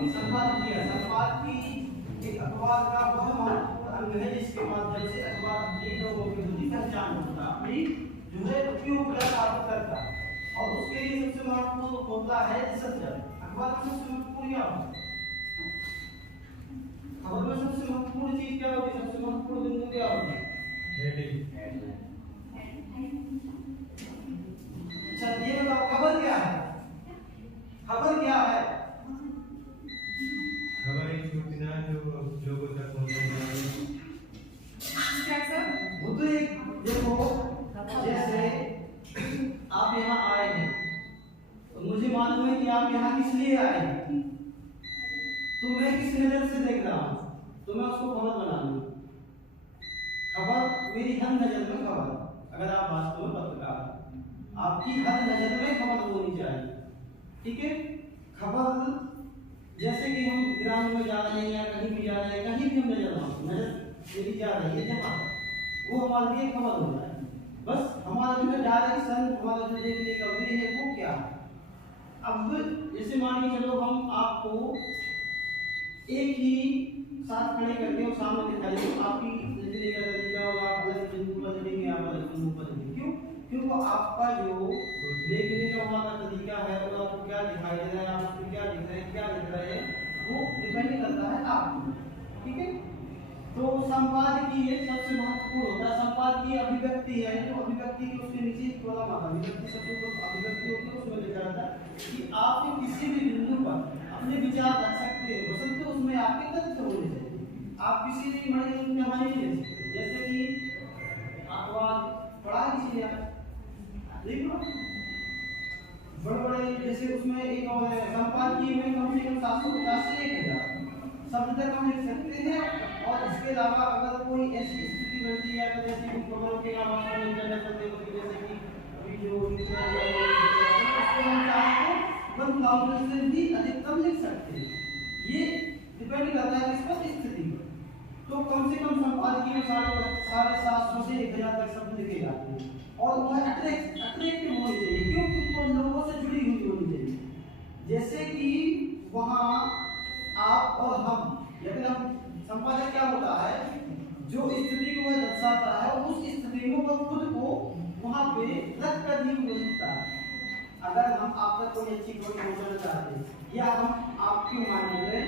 में संपादकीय संपादकीय एक अखबार का वह महत्वपूर्ण अंग है जिसके माध्यम से अखबार अपनी लोगों की बुद्धि पहचान होता अपनी जो है उपयोगिता प्राप्त करता और उसके लिए सबसे महत्वपूर्ण होता है रिसर्चर। अखबार में सबसे महत्वपूर्ण क्या होता है? खबर में सबसे महत्वपूर्ण चीज क्या होती है? सबसे महत्वपूर्ण बिंदु क्या होता है? अच्छा ये बताओ खबर क्या है? खबर क्या है? खबर एक सूचना जो लोगों तक पहुंचाई क्या सर? वो तो एक देखो जैसे आप यहाँ आए हैं तो मुझे मालूम है कि आप यहाँ किस लिए आए हैं, तो मैं किस नजर से देख रहा हूँ तो मैं उसको खबर बना लूँ। खबर मेरी हर नजर में खबर, अगर आप वास्तव में पत्रकार आपकी हर नजर में खबर होनी चाहिए, ठीक है। खबर जैसे कि हम ग्राउंड में जा रहे हैं या कहीं भी जा रहे हैं, कहीं भी हम नजर मेरी जा रही है जहाँ वो हमारे लिए खबर होता है। बस हमारा जो डायरेक्शन हमारा जो देखने का वे है वो क्या है। अब जैसे मान के चलो हम आपको एक ही साथ खड़े करके और सामने दिखाई दे तो आपकी देखने का तरीका और आप अलग बिंदु पर देखेंगे, आप अलग बिंदु पर देखेंगे। क्यों? क्योंकि आपका जो देखने का वहाँ का तरीका है और आपको क्या दिखाई दे रहा है, आप उसमें क्या दिख रहे हैं, क्या दिख रहे हैं, वो डिपेंड करता है आप, ठीक है। तो संपादकीय सबसे महत्वपूर्ण होता है। संपादकीय अभिव्यक्ति है, जो अभिव्यक्ति के उसके नीचे एक कॉलम आता है, अभिव्यक्ति सबसे ऊपर अभिव्यक्ति होती है, उसमें लिखा रहता है कि आप किसी भी बिंदु पर अपने विचार रख सकते हैं, बशर्ते उसमें आपके तथ्य होने चाहिए। आप किसी भी मर्जी में कहानी नहीं ले सकते। जैसे कि अपवाद पढ़ा किसी ने, देख लो बड़े जैसे उसमें एक और है संपादकीय में कम से कम 750 से 1000 शब्द तक हम लिख सकते हैं। और इसके अलावा अगर कोई ऐसी स्थिति बनती है तो जैसे कि खबरों के अलावा इंटरनेट पर जैसे कि वीडियो उसको हम चाहें तो 1000 से भी अधिकतम लिख सकते हैं। ये डिपेंड करता है किस पर, स्थिति पर। तो कम से कम संपादकीय में 750 से 1000 तक शब्द लिखे जाते हैं और वह अट्रैक्टिव होनी चाहिए। क्यों? क्योंकि वो लोगों से जुड़ी हुई होनी चाहिए। जैसे कि वहाँ आप और हम, लेकिन हम संपादक क्या होता है, जो स्थिति को वह दर्शाता है उस स्थिति में वह खुद को वहाँ पे रख कर ही हो सकता है। अगर हम आप तक कोई अच्छी खबर पहुँचाना चाहते हैं या हम आपके मायने में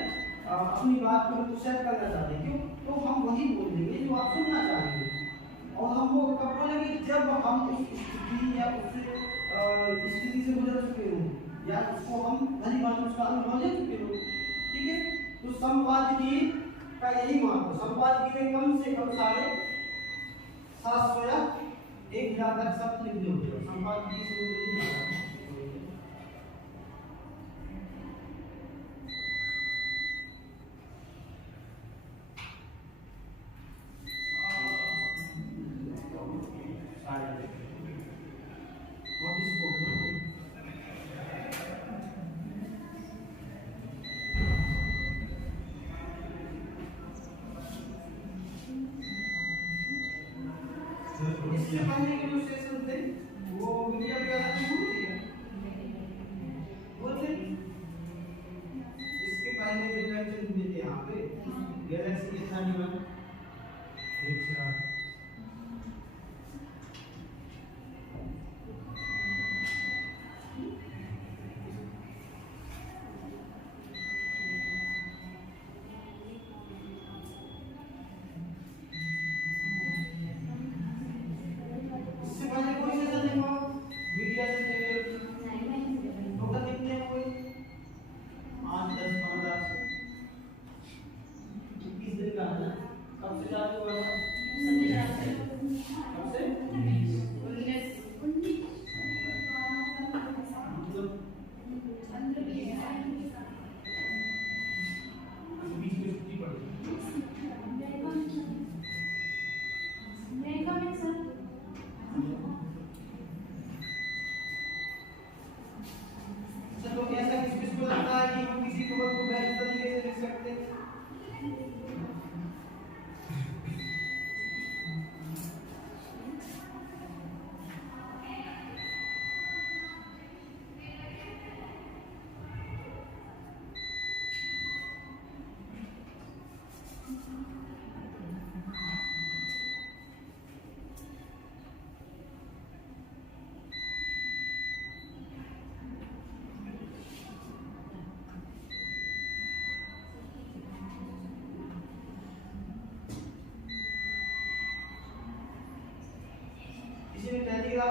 अपनी बात को शेयर करना चाहते हैं, क्यों? तो हम वही बोल देंगे जो आप सुनना चाहेंगे। और हम वो कब बोलेंगे? जब हम उस स्थिति या उस स्थिति से गुजर चुके हों या उसको हम भली बात उसका अनुभव ले चुके हों, ठीक है। तो संपादकीय का यही महत्व, संपादकीय में कम से कम 750 या 1000 तक शब्द लिखने होते हैं। संपादकीय से इससे पहले के जो सेशन थे वो मीडिया पे आना शुरू हो गया, बोलते इसके पहले जो लेक्चर हुए थे यहाँ पे गैलेक्सी S31 मीडिया से टोटल कितने हुए? 8, 10, 15 20 दिन का है ना।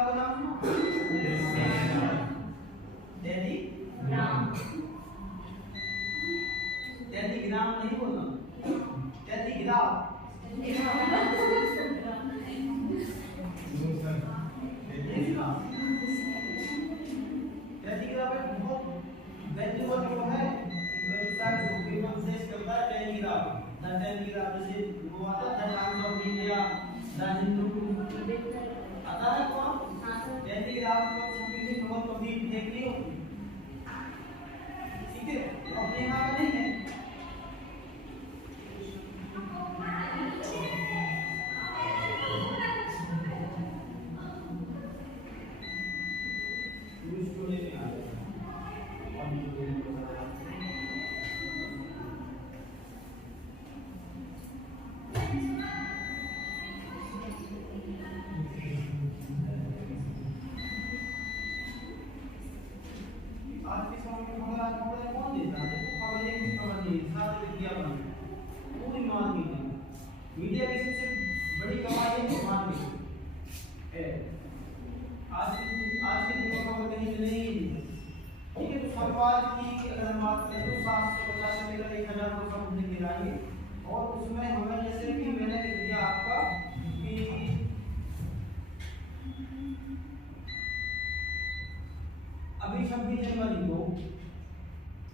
ग्राम का नाम सुना? टेलीग्राम। टेलीग्राम नहीं बोलना, टेलीग्राफ। टेलीग्राफ एक बहुत वैल्यूएबल वो है, वेबसाइट को केवल सेट करता है टेलीग्राफ। द टेलीग्राफ जैसे वो आता है times of India, the Hindu, आता है कौन? टेलीग्राफ को छपी हुई खबर कभी फेक नहीं होती, ठीक है? अपने यहाँ का नहीं है। इसको लेने आ रहे हैं और ये आज के समय में खबर कौन देता है? खबर एक भी खबर नहीं, सारे विज्ञापन पूरी मार्केटिंग। मीडिया की सबसे बड़ी कमाई है मार्केटिंग है। आज के दिन में खबर कहीं मिलेगी नहीं, ठीक है? तो संवाद की अगर हम बात करें तो 750 से लेकर 1000 को शब्द गिराएंगे और उसमें हमें जैसे कि मैंने लिख दिया आपका कि अभी 26 जनवरी को,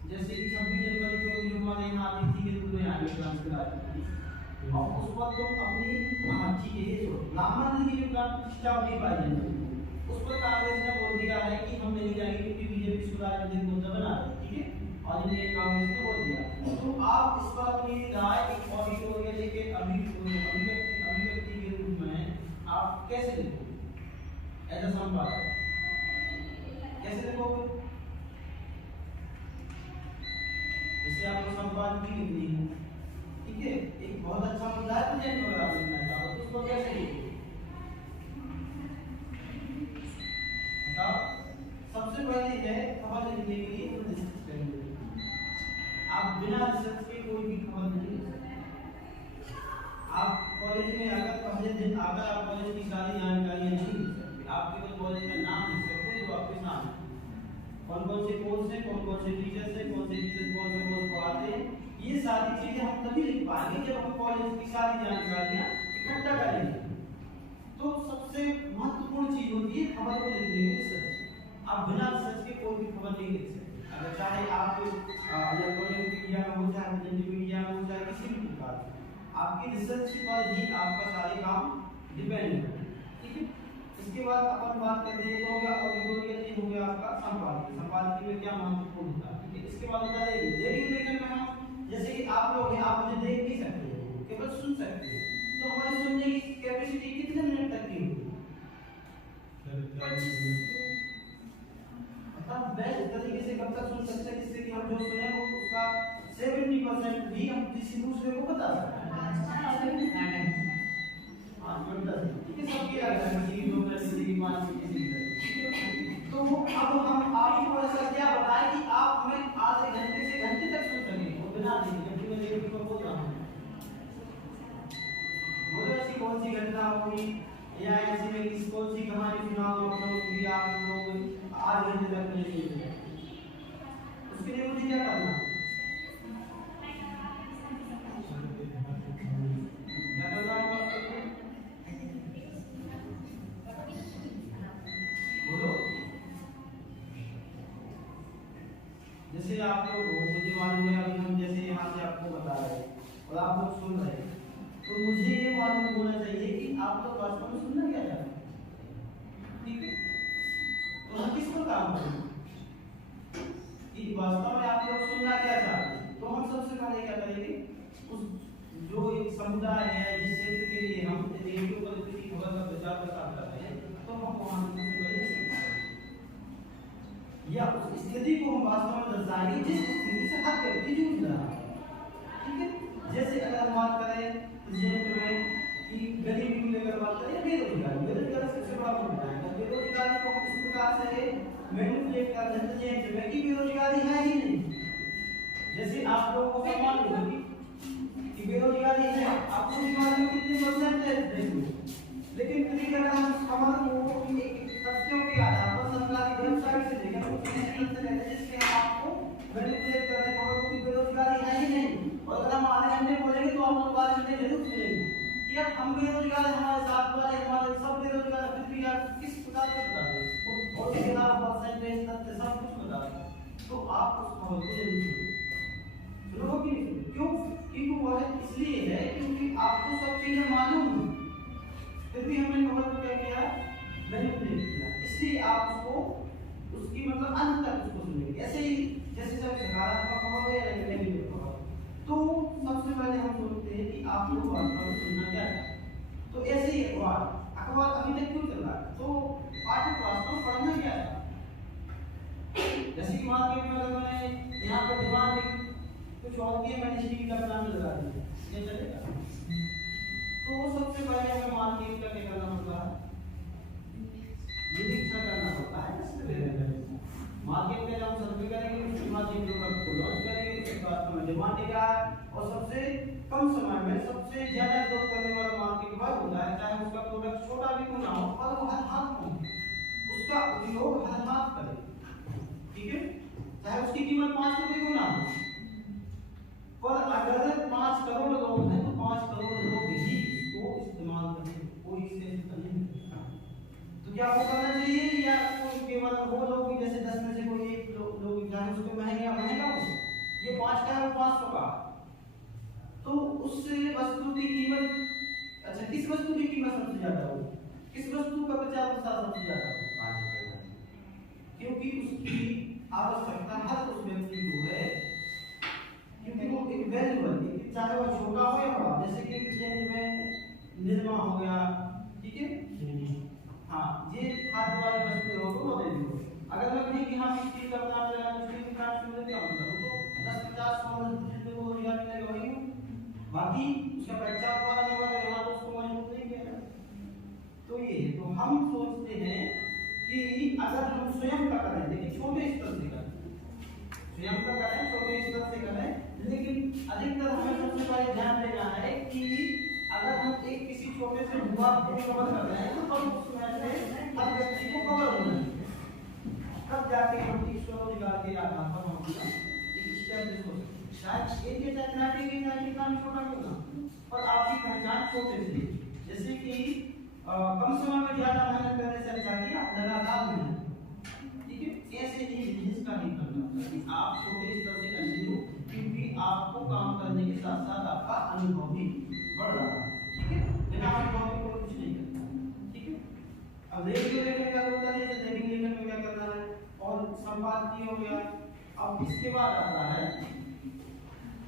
जैसे कि 26 जनवरी को जो हमारे यहाँ आती थी कि पूरे यहाँ की क्लास कराती थी और उस पर तो अपनी ठीक है ये जो नामंजूर की जो प्रतिष्ठा नहीं पाई जाती, उस पर कांग्रेस ने बोल दिया है कि हम नहीं जाएंगे क्योंकि बीजेपी इसको राजनीतिक मुद्दा बना रही है, ठीक है? और ये कांग्रेस ने बोल दिया। तो आप इस पर अपनी राय एक ऑडिटोरियल लेके अभिव्यक्ति के रूप में आप कैसे लिखोगे? एज अ संपादक कैसे लिखोगे? इससे आपको संपादकीय लिखनी है, ठीक है? एक बहुत अच्छा मुद्दा है प्रेजेंट वगैरह लिखना है, तो उसको कैसे लिखोगे? सबसे पहले है खबर लिखने के लिए रिसर्च करेंगे। आप बिना रिसर्च के कोई भी खबर नहीं लिख सकते। आप कॉलेज में आकर पहले दिन आकर आप कॉलेज की सारी जानकारियां नहीं लिख सकते। आप केवल कॉलेज में नाम लिख सकते हैं जो आपके सामने, कौन कौन से कोर्स हैं, कौन कौन से टीचर्स हैं, कौन से टीचर्स कौन से कोर्स पढ़ाते हैं, ये सारी चीजें हम तभी लिख पाएंगे जब हम कॉलेज की सारी जानकारियां इकट्ठा करेंगे। तो सबसे महत्वपूर्ण चीज होती है खबर को लिखने में रिसर्च। आप बिना रिसर्च के कोई भी खबर नहीं लिख सकते, अगर चाहे आप इलेक्ट्रॉनिक मीडिया में हो, चाहे प्रिंट मीडिया में हो, चाहे किसी भी प्रकार से, आपकी रिसर्च पर ही आपका सारे काम डिपेंड है, ठीक है? इसके बाद अपन बात करते हैं तो होगा ऑडिटोरियल, ये हो गया आपका संपादकीय। संपादकीय में क्या महत्वपूर्ण होता है, ठीक है? इसके बाद होता है रेडियो लेखन में हम जैसे कि आप लोग हैं, आप मुझे देख नहीं सकते, केवल सुन सकते हैं, तो हमारे सुनने की कैपेसिटी कितने मिनट तक की होगी? मतलब बेस्ट तरीके से कब तक सुन सकते हैं जिससे कि हम जो सुने वो उसका 70% भी हम किसी दूसरे को बता सकते हैं। ठीक है, सबकी अलग है, किसी की 2 मिनट, किसी की 5 मिनट, किसी की 10। तो अब हम आपको थोड़ा सा क्या बताएं कि आप हमें आधे घंटे से घंटे तक सुन सकें और बिना देखे, जबकि मैं लेखक को बोल रहा हूँ। बोलो ऐसी कौन सी घटना होगी या ऐसी में किसी कौन सी कहानी सुनाओ कि आप लोग आधे घंटे तक नहीं सुनेंगे? उसके लिए मुझे क्या करना है? क्या करना है आपको? बोलो। जैसे आप लोग हो, मुझे मालूम है अभी हम जैसे यहाँ से आपको बता रहे हैं और आप लोग सुन रहे हैं, तो मुझे ये मालूम होना चाहिए कि आप लोग वास्तव में सुनना क्या चाहते हैं, ठीक है? तो हम किस पर काम करेंगे कि वास्तव में आप लोग सुनना क्या चाहते हैं? तो हम सबसे पहले क्या करेंगे, उस जो एक समुदाय है जिस क्षेत्र के लिए हम रेडियो पर किसी खबर का प्रचार प्रसार कर रहे हैं, तो हम वहां से पहले या उस स्थिति को हम वास्तव में दर्शाएंगे जिस स्थिति से हर व्यक्ति जूझ रहा है, ठीक है? जैसे अगर हम बात करें प्रेजेंट में कि गरीबी को लेकर बात करें, बेरोजगारी सबसे बड़ा मुद्दा है। बेरोजगारी को हम इस प्रकार से मैनिपुलेट कर देते हैं कि बेरोजगारी है ही नहीं। जैसे आप लोगों को मालूम है कि बेरोजगारी है, आपको मालूम कितने परसेंट है, लेकिन फिर अगर हम हमारे लोगों की एक यार हम बेरोजगार हैं, हमारे साथ वाले हमारे सब बेरोजगार हैं, फिर भी यार किस प्रकार से बता रहे और इसके अलावा परसेंटेज तक सब कुछ बता रहे तो आप उस खबर को जरूर सुनो कि नहीं सुनो? क्यों? क्योंकि वह इसलिए है क्योंकि आपको सब चीजें मालूम है, फिर भी हमने खबर को क्या किया, मैनिपुलेट किया। इसलिए आप उसको उसकी मतलब अंत तक उसको सुनेंगे। ऐसे ही जैसे सब सकारात्मक खबर हो या नेगेटिव खबर, तो सबसे पहले हम सोचते हैं कि आप लोग वास्तव में सुनना क्या है। तो ऐसे ही अखबार अभी तक क्यों चल रहा है, तो पाठक वास्तव में पढ़ना क्या है। जैसे कि मार्केट में अगर मैं यहाँ पर डिमांड कुछ और की मैंने टीवी का प्लान लगा दिया, ये चलेगा? तो सबसे पहले हमें मार्केट का क्या करना पड़ता है, निरीक्षण करना पड़ता है। मार्केट में जब हम सर्वे करेंगे उसके बाद ये प्रोडक्ट को लॉन्च करेंगे, उसके बाद हमें डिमांड क्या है और सबसे कम समय में सबसे ज्यादा ग्रोथ करने वाला मार्केट वह होता है चाहे उसका प्रोडक्ट छोटा भी क्यों ना हो पर वो हर हाथ में उसका उपयोग हर हाथ करे, ठीक है? चाहे उसकी कीमत 5 रुपए क्यों ना हो, पर अगर 5 करोड़ लोग हैं तो 5 करोड़ लोग ही इसको इस्तेमाल करें, कोई इससे नहीं। तो क्या वो करना चाहिए या कोई केवल वो लोग भी जैसे 10 में से कोई एक लोग चाहे उसको महंगा हो, ये 5 का है वो 500 का, तो उस वस्तु की कीमत, अच्छा किस वस्तु की कीमत सबसे ज्यादा हो, किस वस्तु का प्रचार प्रसार सबसे ज्यादा हो, 5 रुपए, क्योंकि उसकी आवश्यकता हर उस व्यक्ति को है, क्योंकि वो एक वैल्यूबल है, चाहे वो छोटा हो या बड़ा। जैसे कि रेंज में निर्मा हो गया, ठीक है, हाँ ये खाद्य वाली वस्तु हो तो वो दे दो। अगर मैं कहीं कि हाँ स्टील का प्लांट लगा तो स्टील प्लांट से मुझे क्या मतलब, तो 10-50 रुपए को रोजगार मिलेगा वही, बाकी उसका पैसा उत्पादन होगा तो यहाँ तो उसको मजबूत नहीं किया। तो ये तो हम सोचते हैं कि अगर हम स्वयं का करें, लेकिन छोटे स्तर से करें, स्वयं का करें छोटे स्तर से करें, लेकिन अधिकतर हमें सबसे पहले ध्यान देना है कि अगर हम एक किसी छोटे से भूभाग को कवर कर रहे हैं तो हम उसमें से हर व्यक्ति को कवर होना है, तब जाके हम स्वरोजगार के आधार पर हम अपना एक स्टेब्लिश हो सकते हैं। शायद एक ये काम छोटा क्यों ना, और आपकी पहचान छोटे से, जैसे कि कम समय में ज्यादा मेहनत करने से अच्छा कि आप लगातार मेहनत, ठीक है? ऐसे ही बिजनेस का ही करना चाहिए, आप छोटे स्तर से कंटिन्यू, क्योंकि आपको काम करने के साथ साथ आपका अनुभव भी बढ़ रहा है, ठीक है? बिना अनुभव के कोई कुछ नहीं करता, ठीक है? अब रेडियो लेखन का होता है, जैसे दैनिक लेखन में क्या करना है, और संपादकीय हो गया। अब इसके बाद आता है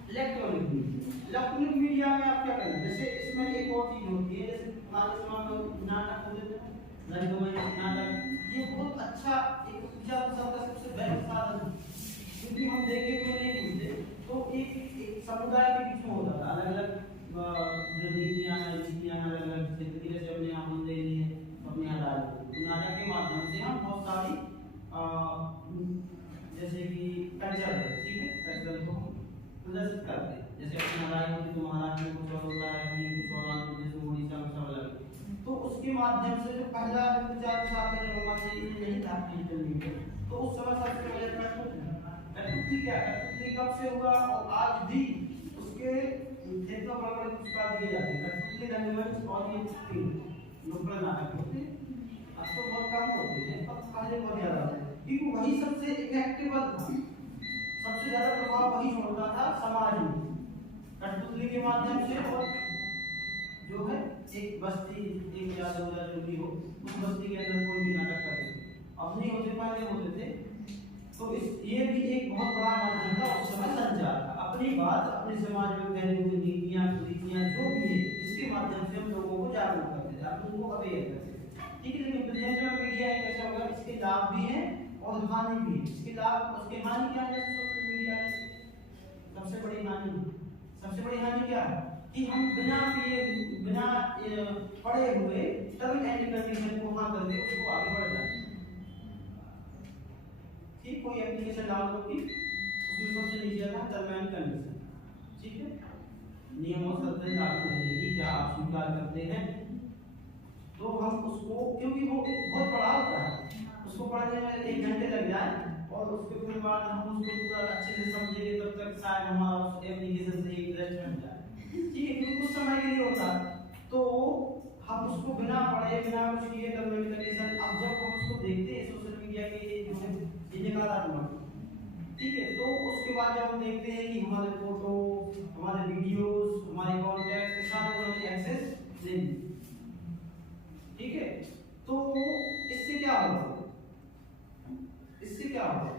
इलेक्ट्रॉनिक मीडिया। इलेक्ट्रॉनिक मीडिया में आप क्या करना है, जैसे इसमें एक और चीज होती है, जैसे हमारे समाज में नाटक होते हैं, नाटक, ये बहुत अच्छा एक विचार प्रसार का सबसे बेस्ट साधन है, क्योंकि हम देखे तो नहीं पूछते, तो एक समुदाय के बीच में होता था, अलग-अलग नीतियां हैं, अलग-अलग क्षेत्र जैसे अपने यहाँ होते हैं, अपने यहाँ डालते, नाटक के माध्यम से हम बहुत सारी जैसे कि कल्चर है, ठीक है, कल्चर को प्रदर्शित करते हैं। जैसे अपनी लड़ाई होती तो महाराष्ट्र में कुछ और होता है, कुछ और आंध्र प्रदेश में, उड़ीसा में सब अलग, तो उसके माध्यम से जो पहला प्रचार प्रसार का जब हमारे नहीं था डिजिटल मीडिया, तो उस समय सबसे पहले कठपुतली क्या है, कठपुतली कब से हुआ और आज भी उसके क्षेत्रों में बड़े पुरस्कार दिए जाते हैं। कठपुतली रंगमंच और ये नुक्कड़ नाटक होते हैं, अब तो बहुत कम होते हैं, पर पहले बहुत ज्यादा होते हैं, क्योंकि वही सबसे इफेक्टिव था, सबसे ज्यादा प्रभाव वही छोड़ता था समाज में, कठपुतली के माध्यम से। और जो है एक बस्ती, एक या दो जो भी हो, उस बस्ती के अंदर कोई भी नाटक करे, अब नहीं होते, पहले होते थे, तो ये भी एक बहुत बड़ा माध्यम था उस समय संचार का, अपनी बात अपने समाज में फैली हुई नीतियां कुरीतियां जो भी है, इसके माध्यम से हम लोगों को जागरूक करते थे, आप लोगों को अवेयर करते थे, ठीक है? लेकिन प्रेजेंट मीडिया एक ऐसा होगा, इसके लाभ भी हैं और हानि भी है। इसके लाभ, उसके हानि क्या है, सोशल मीडिया है सबसे बड़ी हानि क्या है कि हम बिना पढ़े हुए टर्म एंड कंडीशन को वहां करके उसको आगे बढ़ जाते हैं, ठीक? कोई एप्लीकेशन डाउनलोड की, उसमें सबसे नीचे आता है टर्म एंड कंडीशन, ठीक है? नियम और शर्तें लागू रहेगी, क्या आप स्वीकार करते हैं, तो हम उसको, क्योंकि वो बहुत बड़ा होता है, उसको पढ़ने में 1 घंटे लग जाए और उसके फिर बाद हम उसको पूरा अच्छे से समझेंगे, तब तक शायद हमारा उस एप्लीकेशन से एक रेस्ट मिल जाए, ठीक है? क्योंकि कुछ समय के लिए होता है, तो हम उसको बिना पढ़े बिना कुछ किए टर्म एंड कंडीशन, अब जब हम उसको देखते हैं सोशल मीडिया के जो है ये नकारात्मक, ठीक है, तो उसके बाद जब हम देखते हैं कि हमारे फोटो, हमारे वीडियोस, हमारे कॉन्टैक्ट के साथ उन्होंने एक्सेस ले ली, ठीक है, तो इससे क्या होगा, इससे क्या होगा,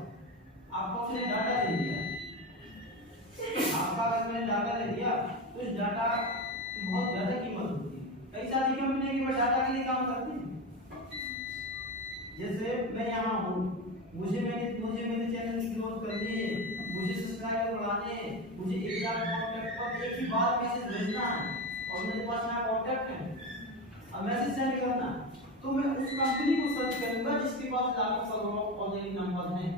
आपको उसने डाटा दे दिया, आपका अगर मैंने डाटा दे दिया तो इस डाटा की बहुत ज्यादा कीमत होती है। कई सारी कंपनियां केवल डाटा के लिए काम करती हैं। जैसे मैं यहाँ हूँ, मुझे मेरे चैनल की ग्रोथ करनी है, मुझे सब्सक्राइबर बढ़ाने हैं, मुझे 1 लाख कांटेक्ट पर एक ही बार मैसेज भेजना है और मेरे पास ना कांटेक्ट है और मैसेज सेंड करना, तो मैं उस कंपनी को सर्च करूंगा जिसके पास लाखों करोड़ों ऑलरेडी नंबर हैं,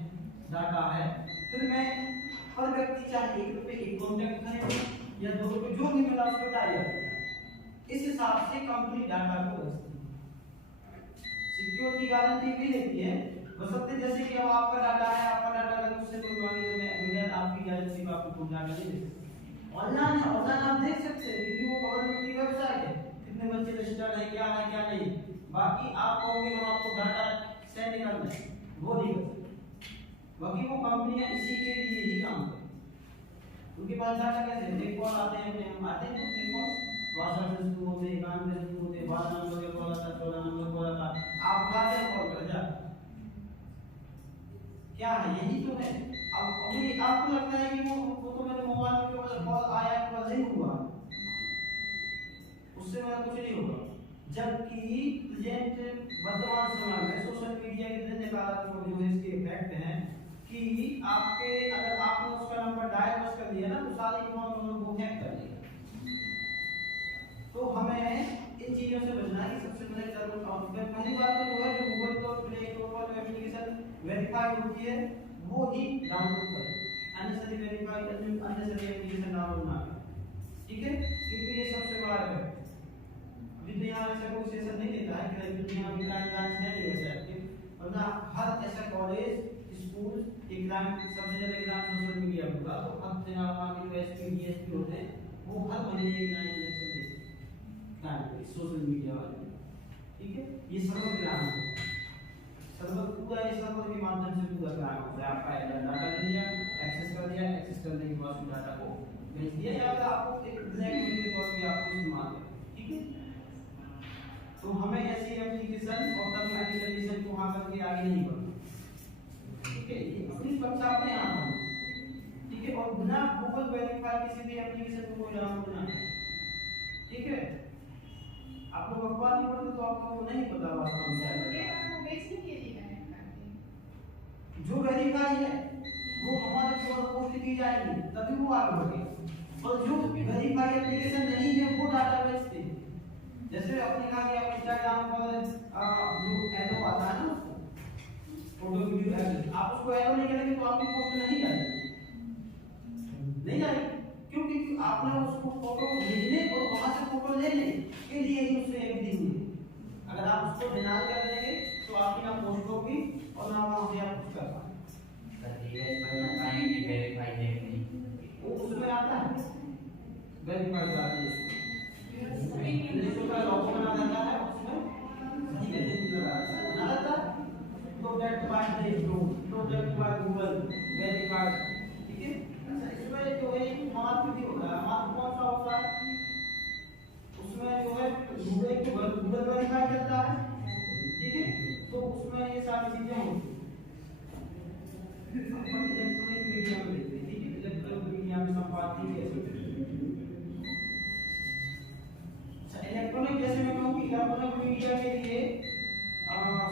डाटा है, फिर मैं हर व्यक्ति चाहे 1 रुपए एक कांटेक्ट करें या 2 रुपए जो भी मिला उसको टाई करेगा। इस हिसाब से कंपनी डाटा को रखती है, सिक्योर की गारंटी भी देती है, बशर्ते जैसे कि अब आपका डाटा है, आपका डाटा अगर मुझसे कोई मांगे तो मैं बगैर आपकी गारंटी का आपको डाटा नहीं दे सकता। ऑनलाइन आप देख सकते हैं क्योंकि वो गवर्नमेंट की वेबसाइट है, कितने बच्चे रजिस्टर्ड है क्या नहीं, बाकी आप कहोगे हम आपको डाटा सेंड करना है, वो नहीं कर सकते, बाकी वो कंपनियां इसी के लिए ही काम करती हैं। उनके पास डाटा कैसे एक कॉल आते हैं, हम आते हैं तो एक कॉल WhatsApp से शुरू होते हैं, 91 से शुरू होते हैं, 12 नंबर के कॉल आता है, 14 नंबर कॉल आता है, आप उठाते हैं कॉल कर जा, क्या है यही तो है। अब अभी आपको लगता है कि वो तो मेरे मोबाइल पे केवल कॉल आया केवल नहीं हुआ, उससे मेरा कुछ नहीं होगा, जबकि प्रेजेंट वर्तमान समय में सोशल मीडिया के इतने नकारात्मक जो है इसके इफेक्ट हैं कि आपके अगर आपने उसका नंबर डायल बस कर दिया ना तो सारे इन्फॉर्मेशन को हैक कर देगा। तो हमें इन चीजों से बचना है कि सबसे पहले पहली बात तो जो है जो गूगल पर प्ले स्टोर पर एप्लीकेशन वेरीफाई होती है वो ही डाउनलोड करें, unnecessary verify unnecessary application download ना करें, ठीक है, क्योंकि ये सबसे बड़ा है। अभी तो यहाँ ऐसा कोई सेशन नहीं देता है कि यहाँ ब्रांच है नहीं वैसे एक्टिव, वरना हर ऐसा कॉलेज स्कूल एग्जाम सबसे ज्यादा एग्जाम सोशल मीडिया होगा, तो हर दिन आपका जो एसपी डीएसपी होते हैं वो हर महीने एक नया इंजेक्शन देते हैं सोशल मीडिया वाले, ठीक है, ये सर्वर ग्राम है, सर्वर पूरा ये सर्वर के माध्यम से पूरा ग्राम होता है, आपका डाटा ले लिया, एक्सेस कर दिया, एक्सेस करने के बाद डाटा को भेज दिया या फिर आपको एक ब्लैकमेल के तौर पे आपको इस्तेमाल करना, ठीक है। तो हमें ऐसी एप्लीकेशन और टर्म एंड कंडीशन को वहां करके आगे नहीं बढ़ना, ठीक है, ये अपनी सुरक्षा अपने आप है, ठीक है, और बिना गूगल वेरीफाई किसी भी एप्लीकेशन को कोई डाउनलोड ना करें, ठीक है। आप लोग अखबार नहीं पढ़ते तो आपको नहीं पता वास्तव में क्या है। जो वेरीफाई है वो हमारे द्वारा पोस्ट की जाएगी तभी वो आगे बढ़ेगा, और जो वेरीफाई एप्लीकेशन नहीं है वो डाटा बेचते हैं। जैसे आपने कहा कि आप इंस्टाग्राम पर जो एडो आता है ना फोटो वीडियो एड, आप उसको एडो नहीं करेंगे तो आपकी पोस्ट नहीं जाएगी, नहीं जाएगी, क्योंकि आपने उसको फोटो भेजने और वहां से फोटो लेने के लिए ही उसे एवरीथिंग है। अगर आप उसको डिनाई कर देंगे तो आपकी ना पोस्ट होगी और ना वहां से आप कुछ कर पाएंगे। वो उसमें आता है वेरीफाई आती है, जैसे का लॉगो बना रहता है उसमें सही कैसे लगा रहता है, protect by the protect by Google verify, ठीक है। इसमें जो है मार्क भी होता है, मार्क कौन सा होता है, उसमें जो है गूगल वेरीफाई करता है, ठीक है, तो उसमें ये सारी चीजें होती हैं। अपन इलेक्ट्रॉनिक मीडिया में देखते हैं, ठीक है, इलेक्ट्रॉनिक मीडिया में संपादकीय कैसे, इलेक्ट्रॉनिक जैसे मैं कहूँ कि इलेक्ट्रॉनिक मीडिया के लिए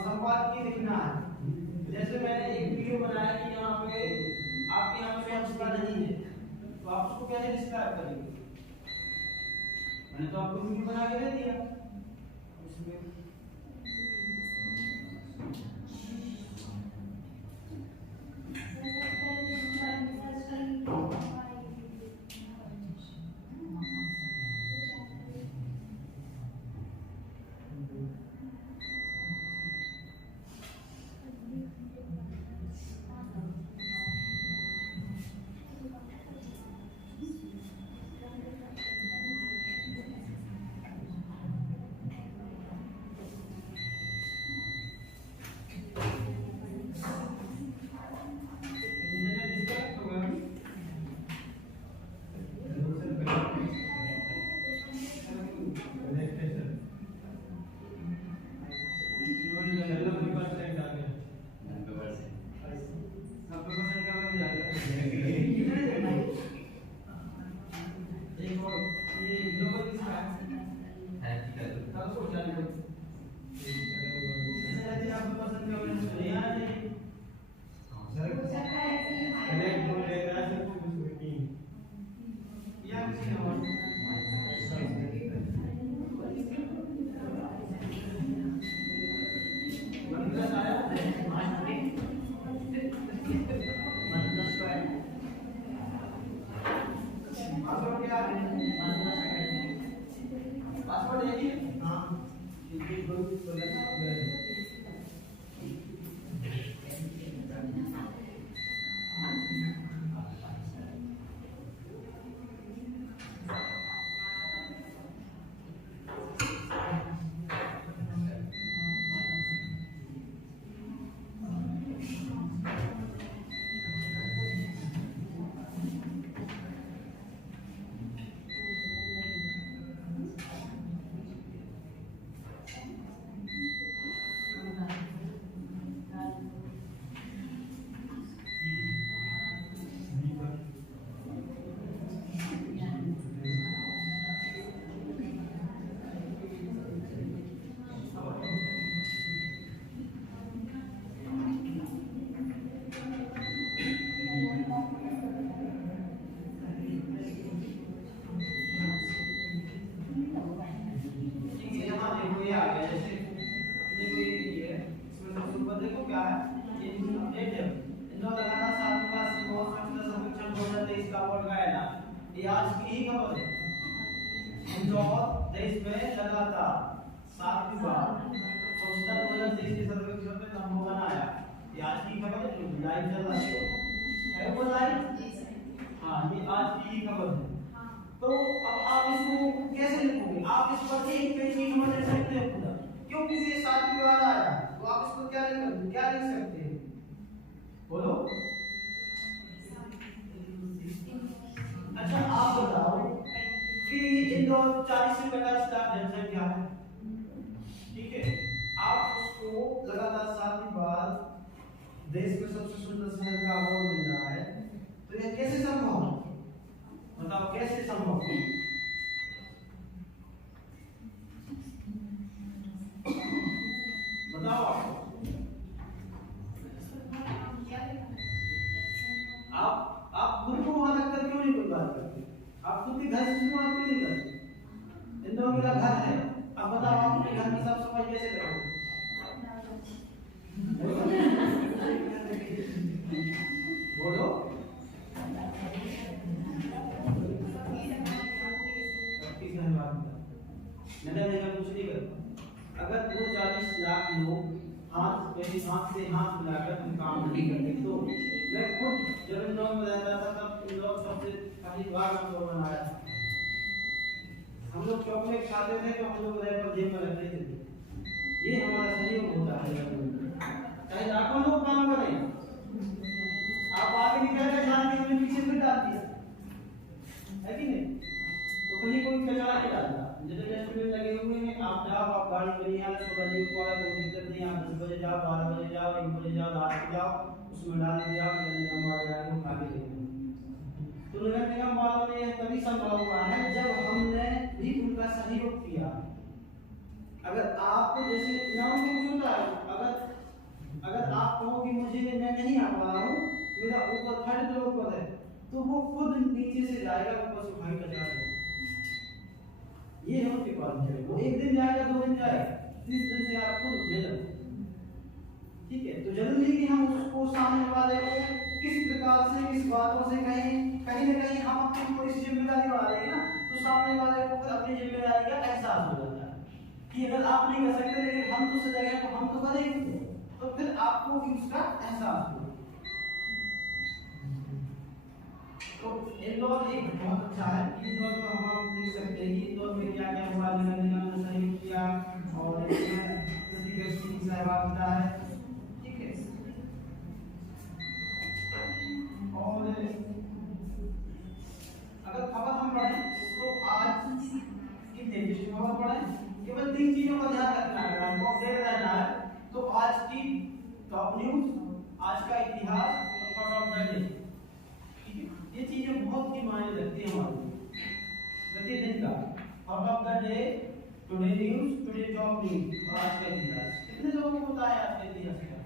संपादकीय लिखना है। जैसे मैंने एक वीडियो बनाया कि यहाँ पे आपके यहाँ पे स्वच्छता नहीं है, तो आप उसको कैसे डिस्क्राइब करेंगे, मैंने तो आपको वीडियो बना के दे दिया उसमें पासवर्ड क्या है? पासवर्ड यही है? हाँ ये कोई आज की ही खबर है। इंदौर देश में लगातार 7वीं बार स्वच्छता 2023 के सर्वेक्षण में नंबर 1 आया। ये आज की खबर है, लाइव चल रहा है वो लाइव। हाँ ये आज की ही खबर है। तो अब आप इसको कैसे लिखोगे? आप इस पर एक पेज की खबर लिख सकते हैं पूरा, क्योंकि ये 7वीं बार आया। तो आप इसको क्या लिख सकते हैं? बोलो। अच्छा आप बताओ कि इंदौर 40 से 50 लाख जनसंख्या है, ठीक है? आप उसको लगातार 7वीं बार देश में सबसे सुंदर शहर का अवार्ड मिल रहा है, तो ये कैसे संभव है? बताओ कैसे संभव है? बताओ आप खुद को वहां तक कर क्यों नहीं कोई बात करते? आप खुद के घर से शुरुआत क्यों नहीं करते? इंदौर मेरा घर है, अब बताओ आप अपने घर की साफ सफाई कैसे करोगे? बोलो। मैंने कुछ नहीं करता। अगर वो 40 लाख लोग हाथ से हाथ मिलाकर काम नहीं करते तो मैं खुद जब इंदौर में रहता था तब इंदौर सबसे पहली बार इंदौर बनाया था। हम लोग चॉकलेट खाते थे तो हम लोग रैपर जेब में रखते थे। ये हमारा सहयोग होता है। चाहे लाखों लोग काम करें, आप आगे निकल के जान के अपने पीछे फिर डाल दिया है कि नहीं? तो कहीं कोई कचरा नहीं डालता। जैसे डस्टबिन लगे हुए हैं, आप जाओ, आप गाड़ी में नहीं आना, सुबह नहीं उठ पाए कोई दिक्कत नहीं। आप 10 बजे जाओ, 12 बजे जाओ, 1 बजे जाओ, रात को जाओ, उसमें डाल दिया, नगर निगम वाले आएंगे उठा के ले जाएंगे। तो नगर निगम वालों ने यह तभी संभव हुआ है जब हमने भी उनका सहयोग किया। अगर आप जैसे नाम को कुछ होता है, अगर आप कहो कि मुझे मैं नहीं आ पा रहा हूँ, मेरा ऊपर 3rd फ्लोर पर है, तो वो खुद नीचे से जाएगा ऊपर से उठाई कचरा देगा। ये है उसके पास है। वो 1 दिन जाएगा, 2 दिन जाएगा, 30 दिन से आपको भेजा, ठीक है? तो जरूरी है कि हम उसको सामने वाले को किस प्रकार से, किस बातों से कहीं न कहीं हम अपनी कोई जिम्मेदारी बढ़ा देंगे ना, तो सामने वाले को अपनी जिम्मेदारी का एहसास हो जाता है कि अगर आप नहीं कर सकते लेकिन हम तो सजाएंगे तो हम तो करेंगे, तो फिर आपको भी उसका एहसास हो। तो इंदौर एक बहुत अच्छा है। इंदौर को हम देख सकते हैं कि इंदौर में क्या क्या हुआ, नगर निगम ने सहयोग किया और इसमें प्रति व्यक्ति की सहभागिता है, ठीक है? और अगर खबर हम पढ़ें तो आज कितने विश्व खबर पढ़ें, केवल 3 चीजों का ध्यान रखना है। अगर हमको अपडेट रहना है तो आज की टॉप न्यूज, आज का इतिहास और ऑफ द डे, ये चीजें बहुत ही मायने रखती है हमारे प्रतिदिन का। Thought of the day, today news, today top news और आज का इतिहास। कितने लोगों को पता है आज का इतिहास क्या?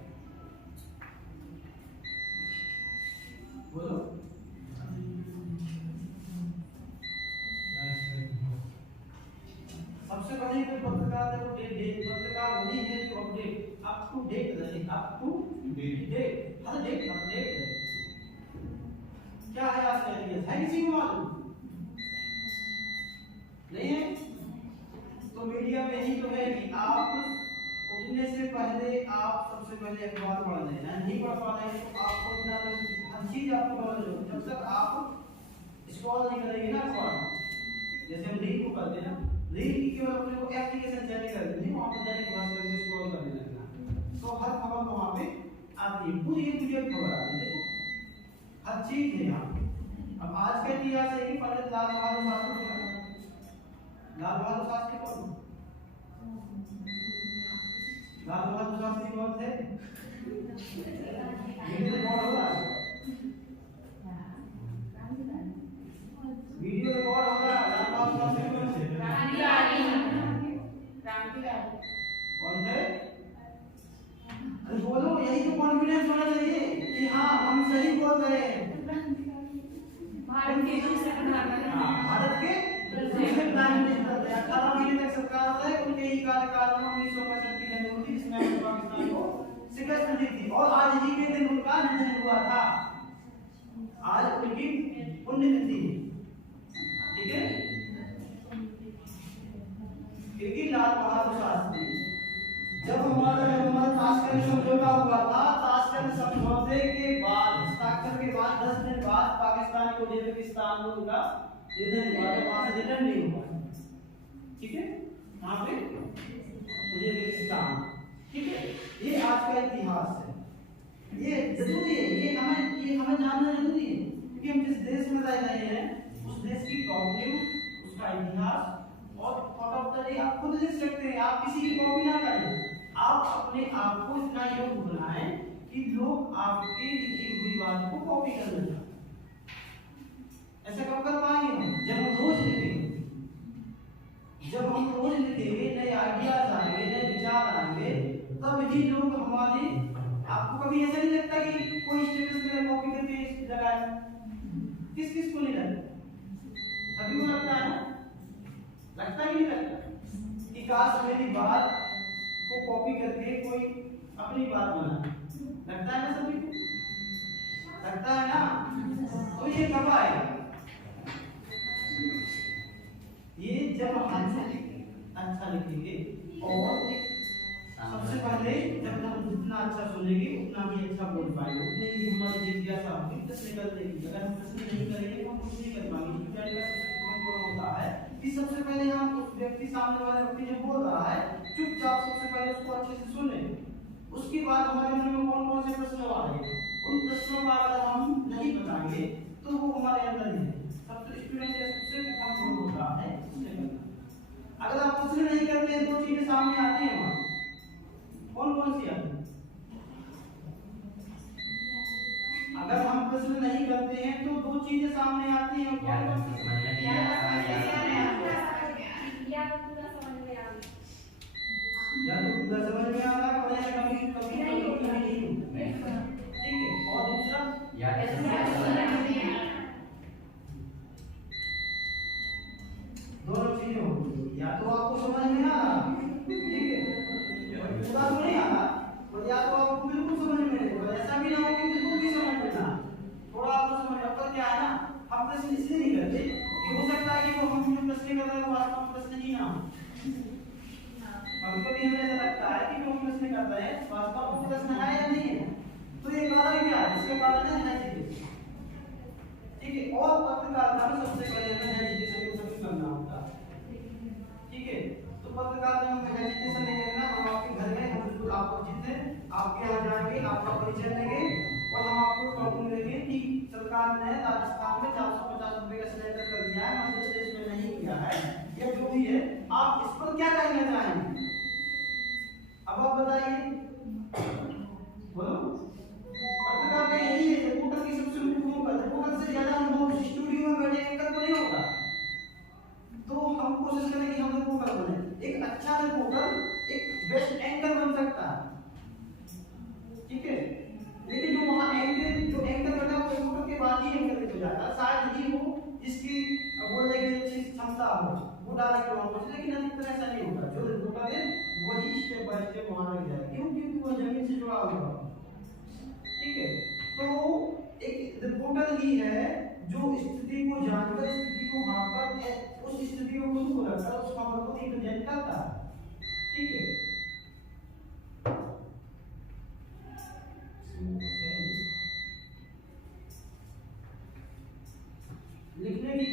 बोलो। सबसे बड़ी जो पत्रकार है वो पत्रकार वही है जो अपडेट, अप टू डेट रहे, अप टू डेट, हर डेट अपडेट रहे। क्या है आज का इतिहास? है किसी को मालूम? पहले अखबार पढ़ लेना, नहीं पढ़ पा रहे हैं तो आपको इतना तो हर चीज आपको नॉलेज हो, जब तक आप स्क्रॉल नहीं करेंगे ना अखबार, जैसे हम रील को करते हैं, रील की केवल अपने को एप्लीकेशन चेक करते हैं, वहां पे दैनिक भास्कर में स्क्रॉल करने लगना, तो हर खबर वहां पे आती है, पूरी एक खबर आती है, देखो हर चीज है यहाँ। अब आज का इतिहास है कि पंडित लाल बहादुर शास्त्री, लाल बहादुर शास्त्री कौन, लाल बहादुर शास्त्री कौन थे? वीडियो रिकॉर्ड हो रहा है, वीडियो रिकॉर्ड हो रहा है। लाल बहादुर शास्त्री कौन थे? कौन थे? अरे बोलो, यही तो कॉन्फिडेंस होना चाहिए कि हाँ हम सही बोल रहे हैं। भारत के दूसरे प्राइम मिनिस्टर थे, 18 महीने तक सरकार रहे, उनके ही कार्यकाल में 1965 की जंग हुई जिसमें हमने पाकिस्तान को शिकस्त दी थी, और आज ही के दिन उनका निधन हुआ था, आज उनकी पुण्यतिथि, ठीक है। क्योंकि लाल बहादुर शास्त्री जब हमारा ताशकंद समझौता हुआ था, ताशकंद समझौते के बाद, हस्ताक्षर के बाद 10 दिन बाद पाकिस्तान को उज्बेकिस्तान में उनका निधन हुआ, तो वहां से रिटर्न नहीं हुआ, ठीक है, वहां पे उज्बेकिस्तान, ठीक है। ये आज का इतिहास है, ये जरूरी है, ये हमें जानना जरूरी है, क्योंकि हम जिस देश में रह रहे हैं उस देश की प्रॉब्लम, उसका इतिहास और थॉट ऑफ द डे आप खुद लिख सकते हैं, आप किसी की कॉपी ना करें, आप अपने आप को इतना योग्य बनाएं कि लोग आपकी लिखी हुई बात को कॉपी कर लें। ऐसा कब कर पाएंगे हम? जब हम रोज लिखेंगे, जब हम रोज लिखेंगे, नए आइडियाज आएंगे, नए विचार आएंगे, तब ही लोग हमारे, आपको कभी ऐसा नहीं लगता कि कोई स्टेटस मेरा कॉपी करके लगाए? किस किस को नहीं लगता? सभी को लगता है ना? लगता ही नहीं लगता कि काश मेरी बात को कॉपी करके कोई अपनी बात बनाए, लगता है ना सभी को? लगता है ना? तो ये कब आएगा? ये जब हम अच्छा लिखेंगे, और सबसे पहले जब हम जितना अच्छा सुनेंगे उतना ही अच्छा बोल पाएंगे, उतने ही हमारी जिज्ञासा होगी प्रश्न करने की। अगर हम प्रश्न नहीं करेंगे तो हम कुछ नहीं कर पाएंगे। होता है कि सबसे पहले हम उस व्यक्ति, सामने वाले व्यक्ति जो बोल रहा है, चुपचाप सबसे पहले उसको अच्छे से सुने, उसके बाद हमारे मन में कौन कौन से प्रश्न आ रहे हैं, उन प्रश्नों का अगर हम नहीं बताएंगे तो वो हमारे अंदर ही है। सबसे स्टूडेंट का सबसे कम गुण होता है प्रश्न करना। अगर आप प्रश्न नहीं करते हैं, दो चीजें सामने आती हैं, वहां कौन कौन सी आती है? अगर हम प्रश्न नहीं करते हैं तो दो चीजें सामने आती हैं, कौन कौन सी? या तो पूरा समझ में आ रहा है, और या कभी कभी नहीं, ठीक है। और दूसरा दोनों चीजें होंगी, या तो आपको समझ में आ रहा, ठीक है, पूरा तो नहीं आ रहा, और या तो आपको बिल्कुल समझ में नहीं, और ऐसा भी ना हो कि बिल्कुल भी समझ में ना, थोड़ा आपको समझ में। पर क्या है ना, हम प्रश्न इसलिए नहीं करते कि हो सकता है कि वो हम जो प्रश्न कर रहे हैं वो वास्तव में प्रश्न ही ना हो। कभी हमें ऐसा लगता है कि जो हम प्रश्न कर रहे हैं वास्तव में प्रश्न है या नहीं है, तो ये कारण क्या है? इसके कारण है हेजिटेशन, ठीक है। और पत्रकारिता में सबसे पहले हमें हेजिटेशन को सभी करना होता है, ठीक है। तो पत्रकारिता में हेजिटेशन नहीं करना, हम आपके घर में, हम बिल्कुल आपको जितने आपके यहाँ जाएंगे, आपका परिचय लेंगे, और हम आपको प्रॉब्लम देंगे कि सरकार ने राजस्थान में 450 रुपए का सिलेंडर कर दिया है, मध्य प्रदेश में नहीं किया है, या जो भी है, आप इस पर क्या कहना चाहेंगे? अब आप बताइए, बोलो। पत्रकार का यही है, रिपोर्टर की सबसे मुख्य भूमिका, रिपोर्टर से ज्यादा अनुभव स्टूडियो में बैठे एंकर को नहीं होगा, तो हम कोशिश करें कि हम रिपोर्टर बने। एक अच्छा रिपोर्टर एक बेस्ट एंकर बन सकता है, ठीक है, लेकिन जो वहां एंकर बैठा वो रिपोर्टर के बाद ही एंकर हो जाता है, शायद ही वो इसकी बोलने की अच्छी क्षमता हो, वो डायरेक्ट वहां पहुंचे, लेकिन अधिकतर ऐसा नहीं होता। जो रिपोर्टर है वही स्टेप बाय स्टेप वहां लग जाएगा, क्यों? क्योंकि वो जमीन से जुड़ा हुआ है, ठीक है। तो एक रिपोर्टर ही है जो स्थिति को जानकर, स्थिति को मापकर, उस स्थिति को खुद को रखकर उस खबर को रिप्रेजेंट करता है, ठीक है।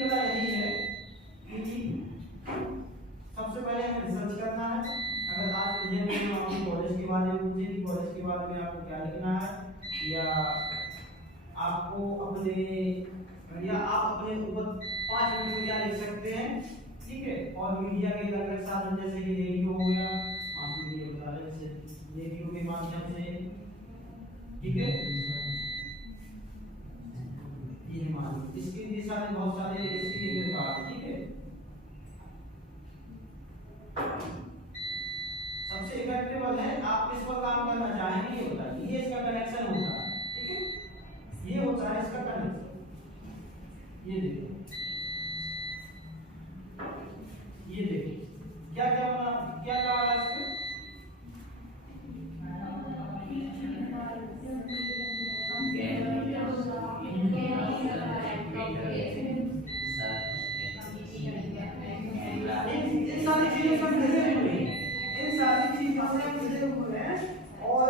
कला यही है कि सबसे पहले हमें रिसर्च करना है। अगर आज मुझे अपने कॉलेज के बारे में पूछे कि कॉलेज के बारे में आपको क्या लिखना है, या आपको अपने या आप अपने ऊपर 5 मिनट में क्या लिख सकते हैं, ठीक है। और मीडिया के अलग साधन जैसे कि रेडियो हो गया, आप मीडिया बता रहे जैसे रेडियो के माध्यम से, ठीक है। ये मान इसके लिए सारे बहुत सारे इसके लिए प्रकार, ठीक है। सबसे इफेक्टिव है आप इस पर काम करना चाहेंगे, ये होता है, ये इसका कनेक्शन होता है, ठीक है। ये होता है इसका कनेक्शन, ये देखिए क्या क्या बना, क्या कहा इसमें, इन सारी चीजों पर मिले हुए हैं, इन सारी चीजों से मिले हुए हैं। और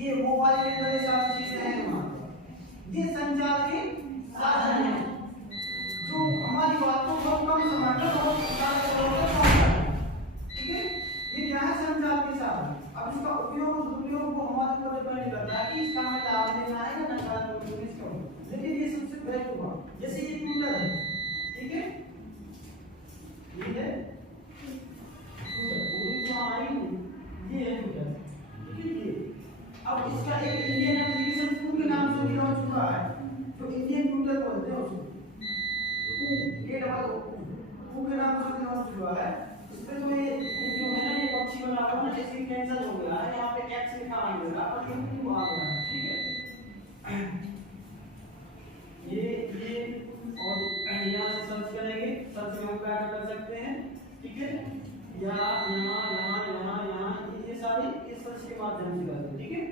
ये मोबाइल के अंदर ये सारी चीजें हैं, ये संचार के साधन हैं जो हमारी बातों को कम समय में बहुत ज्यादा पहुंचाते हैं, ठीक है। ये क्या है, संचार के साधन। अब इसका उपयोग और दुरुपयोग को हमारे ऊपर डिपेंड करता है कि इसका हमें लाभ लेना है या नकारात्मक उपयोग इसका होगा। लेकिन ये सबसे बेस्ट होगा, जैसे ये कंप्यूटर है, ठीक है, ये है ये है कंप्यूटर, ठीक है। अब इसका एक इंडियन एप्लीकेशन टूल के नाम से भी लॉन्च हुआ है, जो इंडियन कंप्यूटर बोलते हैं उसको, ये डबल टू के नाम से लॉन्च हुआ है। इसमें जो ये जो है ना, ये पक्षी बना हुआ है, जैसे कैंसिल हो गया है, यहाँ पे एक्स लिखा आ गया और ये क्यों आ गया है, ठीक है। ये और यहाँ से सर्च करेंगे, सर्च में हम क्या कर सकते हैं, ठीक है। यहाँ ये सारे इस सर्च के माध्यम से करते हैं, ठीक है।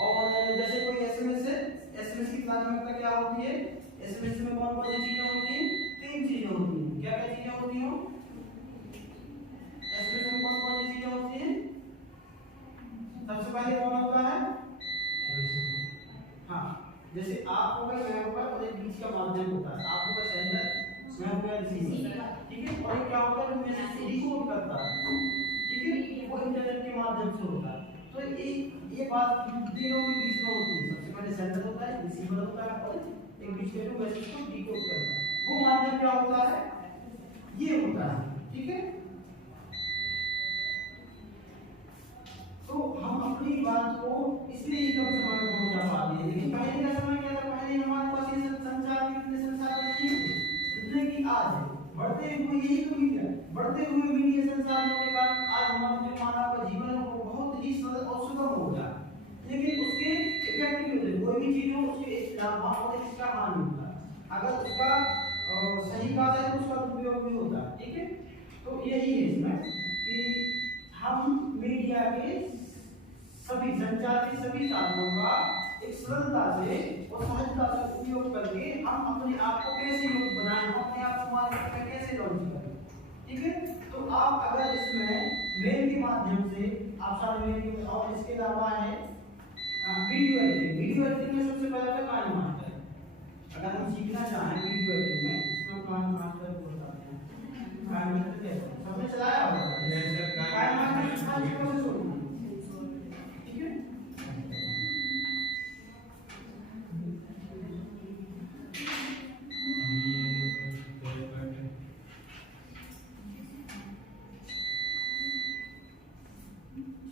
और जैसे कोई एसएमएस है, एसएमएस की प्राथमिकता क्या होती है, एसएमएस में कौन कौन सी चीजें होती हैं, 3 चीजें होती हैं। क्या क्या चीजें होती हैं एसएमएस में, कौन कौन सी चीजें होती हैं। सबसे पहले कौन होता है, हाँ, जैसे आप हो गए, मैं होगा, और एक बीच का माध्यम होता है, आप होगा सेंडर, मैं होगा रिसीवर, ठीक है। और क्या होता है, जो मैसेज डिकोड करता है, ठीक है, वो इंटरनेट के माध्यम से होता है। तो ये बात तीनों के बीच में होती है। सबसे पहले सेंडर होता है, रिसीवर होता है, और एक बीच में जो मैसेज को डिकोड करता है, वो माध्यम क्या होता है, ये होता है, ठीक है। तो हम अपनी बात को इसलिए ही कम समय में पहुंचा पाते हैं। लेकिन पहले का समय क्या था, पहले हमारे पास ये संचार के इतने संसाधन नहीं थे जितने कि आज है। बढ़ते हुए यही तो मीडिया, बढ़ते हुए मीडिया संसाधनों के कारण आज हमारा जो मानव का जीवन है वो बहुत ही सरल और सुगम हो गया। लेकिन उसके इफेक्टिव कोई भी चीज हो, उसके लाभ और इसका हानि होता है। अगर उसका सही बात है तो उसका उपयोग भी होता है, ठीक है। तो यही है इसमें कि हम मीडिया के सभी संचार के सभी साधनों का एक सरलता से और सहजता से उपयोग करके हम अपने आप को कैसे योग बनाएं, अपने आप को मार्केट में कैसे लॉन्च करें, ठीक है। तो आप अगर इसमें मेल के माध्यम से आप सारे मेल के, और इसके अलावा है वीडियो एडिटिंग। वीडियो एडिटिंग में सबसे पहले तो काइन मास्टर है। अगर हम सीखना चाहें वीडियो एडिटिंग में, इसमें काइन मास्टर को बताते हैं। काइन मास्टर कैसे सबने चलाया होगा, काइन मास्टर खाली प्रोसेस होता है, ठीक है।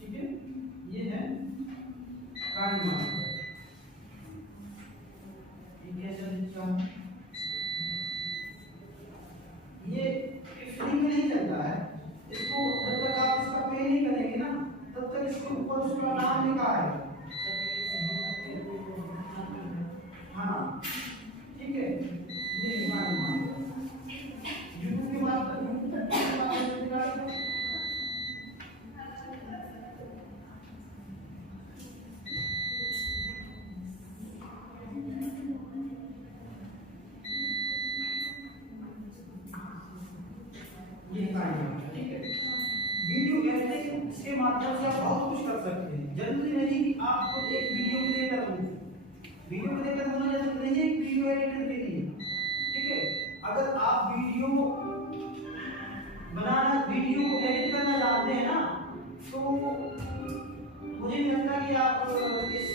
ठीक है, ये है काइन मास्टर। ये कैसे दिखता है, ये फ्री में नहीं चलता है। इसको जब तक आप इसका पे नहीं करेंगे ना, तब तक इसके ऊपर उसका नाम लिखा है, हाँ, ठीक है। ये काइन मास्टर यूट्यूब के माध्यम ठीक है। वीडियो एडिटिंग के माध्यम से आप बहुत कुछ कर सकते हैं। जरूरी नहीं कि आपको एक वीडियो क्रिएटर हो, वीडियो क्रिएटर होना जरूरी नहीं है वीडियो एडिटर के लिए, ठीक है। अगर आप वीडियो बनाना, वीडियो को एडिट करना जानते हैं ना, तो मुझे नहीं लगता कि आप इस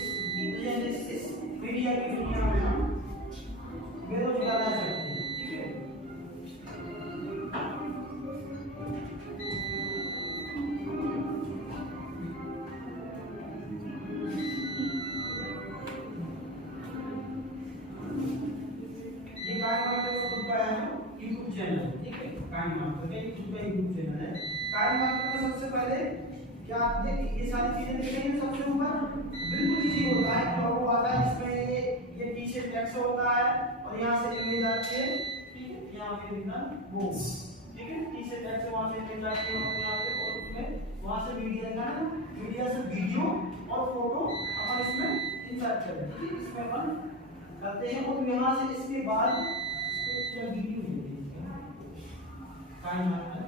मीडिया की दुनिया में ना बेरोजगार रह सकते हैं। ठीक है, ये कायम मार्केट का खुद का है यूट्यूब चैनल। ठीक है, कायम मार्केट का यूट्यूब चैनल है। कायम मार्केट में सबसे पहले क्या देखिए, ये सारी चीजें देखेंगे। सबसे ऊपर बिल्कुल इजी होता है, लोगो आता है जिसमें ये पीछे टेक्स्ट होता है और यहाँ से इमेज आती है। ठीक है, यहाँ पे लिखना वो, ठीक है, पीछे टेक्स्ट वहाँ से इमेज आती है और यहाँ पे, और उसमें वहाँ से मीडिया लिखना है, मीडिया से वीडियो और फोटो अपन इसमें इंसर्ट करते हैं। ठीक है, इसमें अपन करते हैं और यहाँ से इसके बाद इस पे क्या वीडियो है कायम मार्केट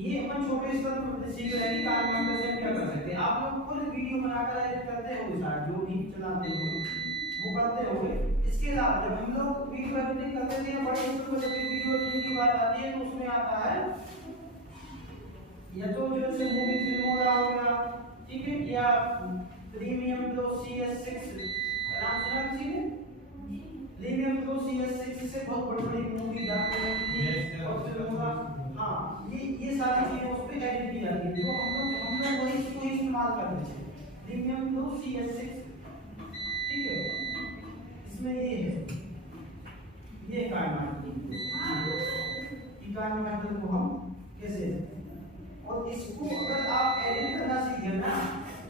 ये अपन छोटे स्तर पर सीख रहे हैं। कायम मार्केट से क्या कर सकते हैं, आप लोग खुद वीडियो बनाकर एडिट करते हो, जो भी चलाते हो वो करते हो। इसके अलावा जब हम लोग वीडियो एडिटिंग करते हैं, बड़े स्तर पर जब वीडियो एडिटिंग की बात आती है तो उसमें आता है या तो जैसे मूवी फिल्म वगैरह हो गया, ठीक है, या प्रीमियम प्रो CS6 नाम सुना किसी ने? प्रीमियम प्रो CS6 से बहुत बड़ी मूवी डॉक्यूमेंट्री और फिल्म का, हाँ, ये सारी चीजें उस पे एडिट की जाती है, जो हम लोग वही इसको इस्तेमाल करते हैं। प्रीमियम प्रो CS6, ठीक है, इसमें ये है, ये कायम मार्केट को हम कैसे, और इसको अगर आप एडिट करना सीख गए ना,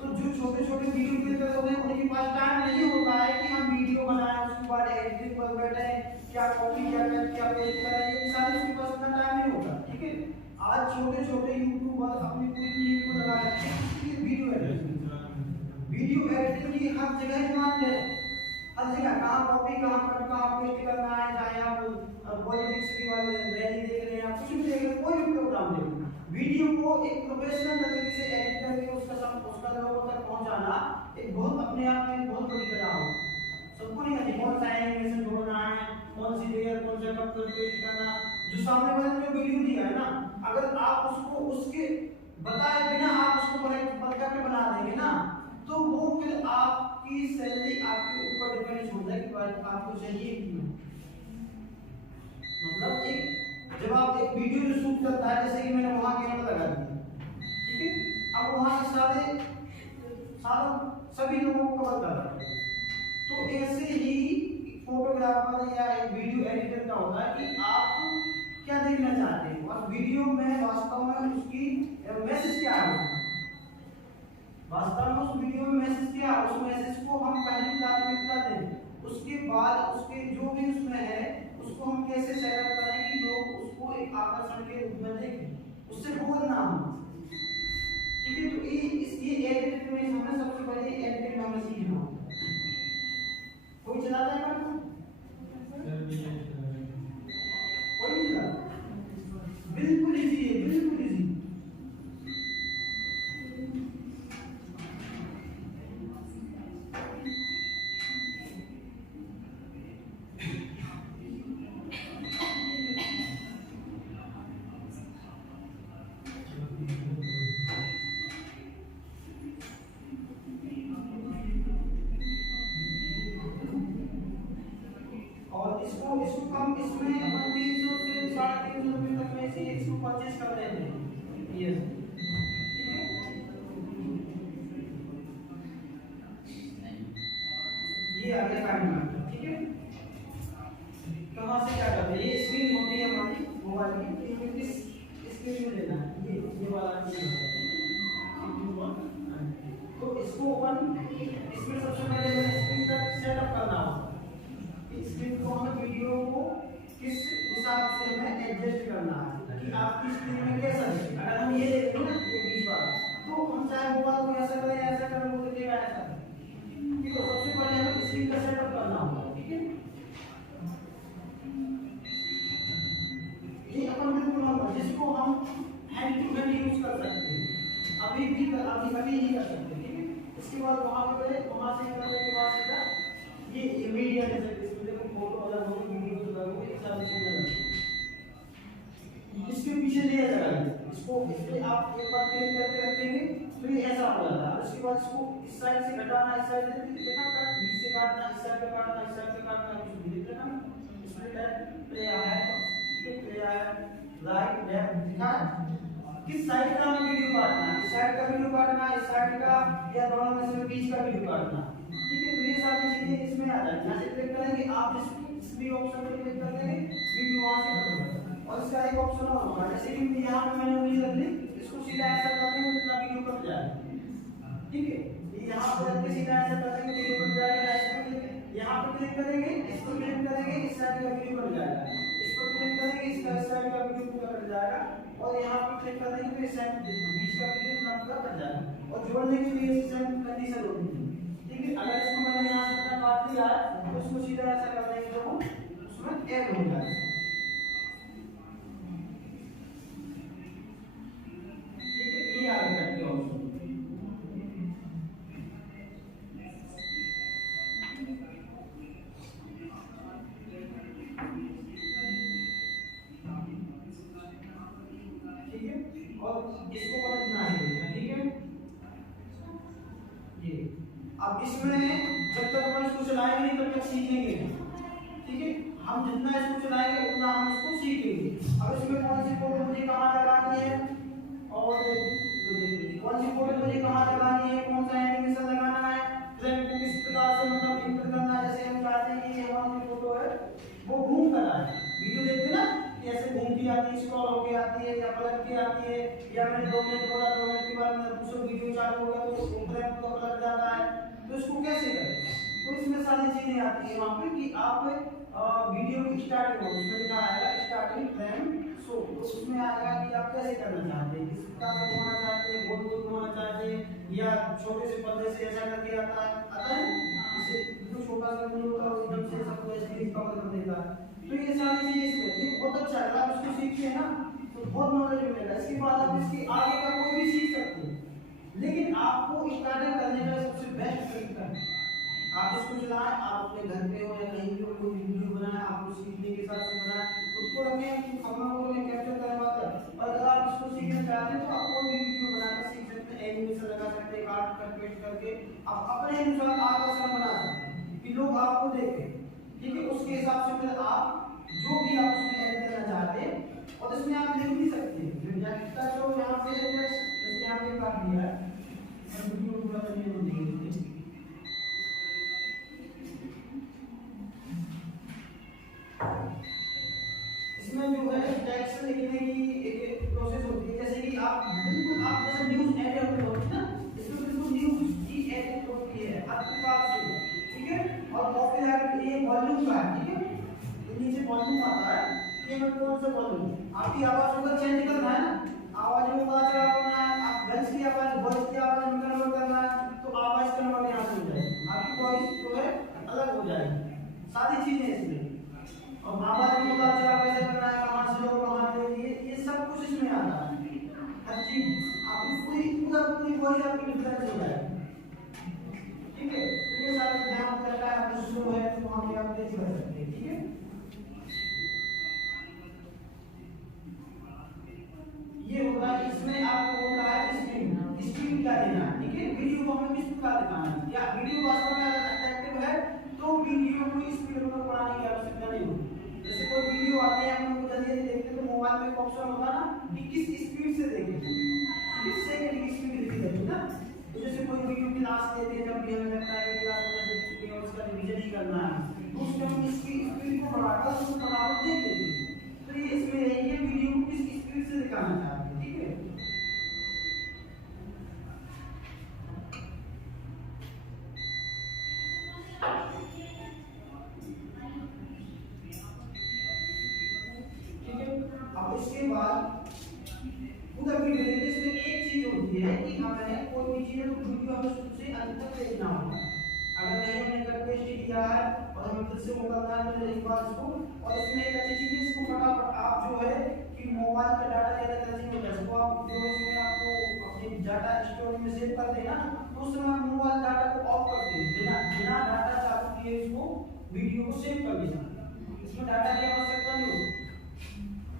तो जो छोटे छोटे वीडियो क्रिएटर होते हैं उनके पास टाइम नहीं होता है कि हम वीडियो बनाएं, उसके बाद एडिटिंग पर बैठे, क्या कॉपी क्या कट क्या पेस्ट करें, ये सारे उसके पास इतना टाइम नहीं होता। ठीक है, आज छोटे छोटे यूट्यूबर अपनी पूरी टीम को लगा रखे हैं वीडियो एडिटिंग की हर जगह डिमांड है, हर जगह, कहाँ कॉपी कहाँ कट कहाँ पेस्ट करना है, चाहे आप पॉलिटिक्स की वाले रैली देख रहे हैं, कुछ भी देख रहे हैं, कोई भी प्रोग्राम देख रहे हैं, वीडियो को एक प्रोफेशनल तरीके से एडिट करके उसका लोगों तक पहुंचाना एक बहुत अपने आप में बहुत बड़ी कला है। सबको नहीं आती, कौन सा एनिमेशन जोड़ना है, कौन सी लेयर, कौन सा कट पेस्ट करना, जो सामने वाले ने वीडियो दिया है ना, अगर आप उसको उसके बताए बिना आप उसको परफेक्ट बना देंगे ना, तो वो फिर आपकी सैलरी आपके ऊपर डिपेंड होता है कि आपको चाहिए क्यों। मतलब एक जब आप एक वीडियो जो शूट करता है, जैसे कि मैंने वहां कैमरा लगा दिया, ठीक है, अब वहां के सारे सभी लोगों को कवर कर रहा है, तो ऐसे ही फोटोग्राफर या एक वीडियो एडिटर का होता है कि आप क्या देखना चाहते हैं और वीडियो में वास्तव में उसकी मैसेज क्या है, वास्तव में उस वीडियो में मैसेज क्या है, उस मैसेज को हम पहले प्राथमिकता दें, उसके बाद उसके जो भी उसमें है उसको हम कैसे सेटअप करें कि लोग उसको एक आकर्षण के रूप में देखें, उससे बोर ना हो। ठीक है, तो ये एडिटिंग में हमें सबसे पहले एडिटिंग हमें सीखना होगा। कोई चलाता है ना, कोई नहीं चलाता, बिल्कुल इजी है, बिल्कुल इजी। इसको कम इसमें अपन 300 से 350 रुपए तक में से इसको परचेज कर लेते हैं। ये आ गया काइंड में, ठीक है। कहां से क्या करते हैं, ये स्क्रीन होती है हमारी मोबाइल की, इस स्क्रीन में लेना है, ये वाला चीज है। तो इसको अपन इसमें सबसे पहले हमें स्क्रीन का सेटअप करना होगा, स्क्रीन को हमें वीडियो को किस हिसाब से हमें एडजस्ट करना है कि आपकी स्क्रीन में कैसा दिखे। अगर हम ये देखें ना, ये बीच वाला, तो हम चाहे मोबाइल को ऐसा करें ऐसा करें, वो दिखेगा ऐसा, ठीक है। सबसे पहले हमें स्क्रीन का सेटअप करना होगा, ठीक है। ये अपन अभी नहीं कर सकते, ठीक है। इसके बाद वहां पे गए, वहां से करने के बाद सीधा ये इमीडिएट है, इसमें देखो फोटो अलग होगी, वीडियो अलग होगी, सारी चीजें अलग होगी। इसके पीछे लेयर लगाइए, इसको इसमें आप एक बार क्लिक करके रखेंगे तो ये ऐसा हो जाता है। उसके बाद इसको इस साइड से घटाना, इस साइड से कितना कट, बीच से काटना, इस साइड पे काटना, इस साइड पे काटना, कुछ भी देख लेना। इसमें प्ले है, ठीक प्ले है, राइट लेफ्ट दिखा किस साइड का हमें वीडियो काटना है, इस साइड का वीडियो काटना है, इस साइड का या दोनों में से बीच का वीडियो काटना, ठीक है। तो ये सारी चीजें इसमें आ जाएंगी। यहाँ से क्लिक करेंगे आप, इस भी ऑप्शन पे क्लिक कर देंगे, वीडियो वहां से खत्म हो जाएगा। और इसका एक ऑप्शन और होगा, जैसे कि यहाँ पे मैंने उंगली रख ली, इसको सीधा ऐसा कर देंगे इतना वीडियो कट जाएगा, ठीक है। ये यहाँ पे रख के सीधा ऐसा कर देंगे वीडियो कट जाएगा। ऐसे क्लिक यहाँ पे क्लिक करेंगे, इस पर क्लिक करेंगे, इस साइड का वीडियो कट जाएगा, इस पर क्लिक करेंगे, इस साइड का वीडियो पूरा कट जाएगा। और यहाँ पे क्लिक करेंगे तो इस साइड बीच का वीडियो पूरा कट जाएगा। और जोड़ने के लिए इस साइड कंडीशन होती है, ठीक है। अगर इसको मैंने यहाँ से अपना काट दिया तो इसको सीधा ऐसा कर देंगे तो उसमें ऐड हो जाएगा, ठीक है। ये आगे करके ऑप्शन, ठीक है। और इसको पलटना है, ठीक है। ये अब इसमें जब तक हम इसको चलाएंगे नहीं तब तक सीखेंगे, ठीक है। हम जितना इसको चलाएंगे उतना हम इसको सीखेंगे। अब इसमें कौन सी फोटो मुझे कहाँ लगानी है और कौन सी फोटो मुझे कहाँ लगानी है, कौन सा एनिमेशन लगाना है, फ्रेम को किस प्रकार से मतलब इंटर करना है। जैसे हम चाहते हैं कि ये हमारी फोटो है वो घूम कर आए, वीडियो देखते ना कैसे घूमती आती है, स्क्रॉल होके आती है या पलट के आती है, या मैंने 2 मिनट बोला 2 मिनट के बाद मेरा दूसरा वीडियो चालू हो गया तो फ्रेम को पलट जाता है। तो इसको कैसे करें, तो इसमें सारी चीजें आती है वहां पे कि आप वीडियो की स्टार्टिंग हो, उसमें लिखा आएगा स्टार्टिंग फ्रेम शो, तो उसमें आएगा कि आप कैसे करना चाहते हैं, किस प्रकार से घुमाना चाहते हैं, गोल गोल घुमाना चाहते हैं या छोटे से पर्दे से ऐसा करके आता है इसे जो छोटा सा वीडियो होता है एकदम से सबको एचडी कवर कर देता है। तो ये सारी चीजें इसमें, ये बहुत अच्छा है। आप इसको सीखिए ना तो बहुत नॉलेज मिलेगा। इसके बाद आप इसकी आगे का कोई भी सीख सकते हैं, लेकिन आपको स्टार्टिंग करने का सबसे बेस्ट तरीका है आप इसको चलाएं, आप अपने घर पे हो या कहीं भी हो, कोई वीडियो बनाए आपको सीखने के साथ से बनाए, खुद को रखें अपना को में कैप्चर करवा कर। और अगर आप इसको सीखना चाहते हैं तो आप कोई भी वीडियो बनाकर सीख सकते हैं, एनिमेशन लगा सकते हैं, काट कर पेस्ट करके आप अपने अनुसार आकर्षण बना सकते हैं कि लोग आपको देखें, ठीक है। उसके हिसाब से फिर आप जो भी आप उसमें ऐड करना चाहते हैं और इसमें आप लिख भी सकते हैं। जो यहाँ पे जैसे यहाँ पे काट दिया है, वीडियो पूरा करने को दिए इसमें जो है टेक्स्ट लिखने की एक प्रोसेस होती है। जैसे कि आप बिल्कुल आप जैसे न्यूज़ एड करते हो ना, इसमें बिल्कुल न्यूज़ की एड होती है आपके पास से, ठीक है। और पॉपुलर ये वॉल्यूम का है, ठीक है। ये नीचे वॉल्यूम आता है, ये में कौन सा वॉल्यूम आपकी आवाज को चेंज करना है ना, आवाज में उतार चढ़ाव करना है, आप गंज की आवाज वॉइस की आवाज में कन्वर्ट करना है तो आवाज कन्वर्ट यहां से हो जाएगी, आपकी वॉइस जो है अलग हो जाएगी, सारी चीजें इसमें। और आवाज में उतार चढ़ाव कैसे करना है, कहां से लोग कहां से ये सब कुछ इसमें आता है। हर चीज आपकी पूरी वॉइस आपकी डिफरेंस हो जाएगी, ठीक है। तो ये सारे ध्यान करना है, आपको शुरू है तो वहां पे आप देख सकते हैं, ठीक है। ये होगा इसमें आपको होता है स्पीड क्या देना है, ठीक है। वीडियो को हमें किस प्रकार दिखाना है, या वीडियो वास्तव में अगर अट्रैक्टिव है तो वीडियो को स्पीड में बढ़ाने की आवश्यकता नहीं होती। जैसे कोई वीडियो आते हैं हम लोग जल्दी देखते हैं तो मोबाइल में एक ऑप्शन होगा ना कि किस स्पीड से देखें, किस सेकंड की स्पीड लिखी रहती है ना। तो जैसे कोई वीडियो क्लास लेते हैं जब भी हमें लगता है कि क्लास में देख चुके हैं और उसका रिवीजन ही करना है तो उसमें हम इसकी स्पीड को बढ़ाकर उसको बराबर देख लेते हैं। तो ये इसमें रहेंगे वीडियो को किस स्पीड से दिखाना चाहते हैं, ठीक है। अब इसके बाद उधर वीडियो देखिए, इसमें एक चीज होती है कि हमें कोई भी चीज तो वीडियो हमें शुरू से अंत तक देखना होगा। अगर नहीं हमने कट पेस्ट किया है और हमें फिर से वो करना है तो एक बार इसको, और इसमें एक अच्छी चीज है इसको फटाफट आप जो है कि मोबाइल का डाटा ज्यादा कंज्यूम होता है, इसको आप जो इसमें आपको अपनी डाटा स्टोरेज में सेव कर देना तो उस समय मोबाइल डाटा को ऑफ कर देना, बिना डाटा चालू किए इसको वीडियो को सेव कर लेना। इसमें डाटा की आवश्यकता नहीं होती,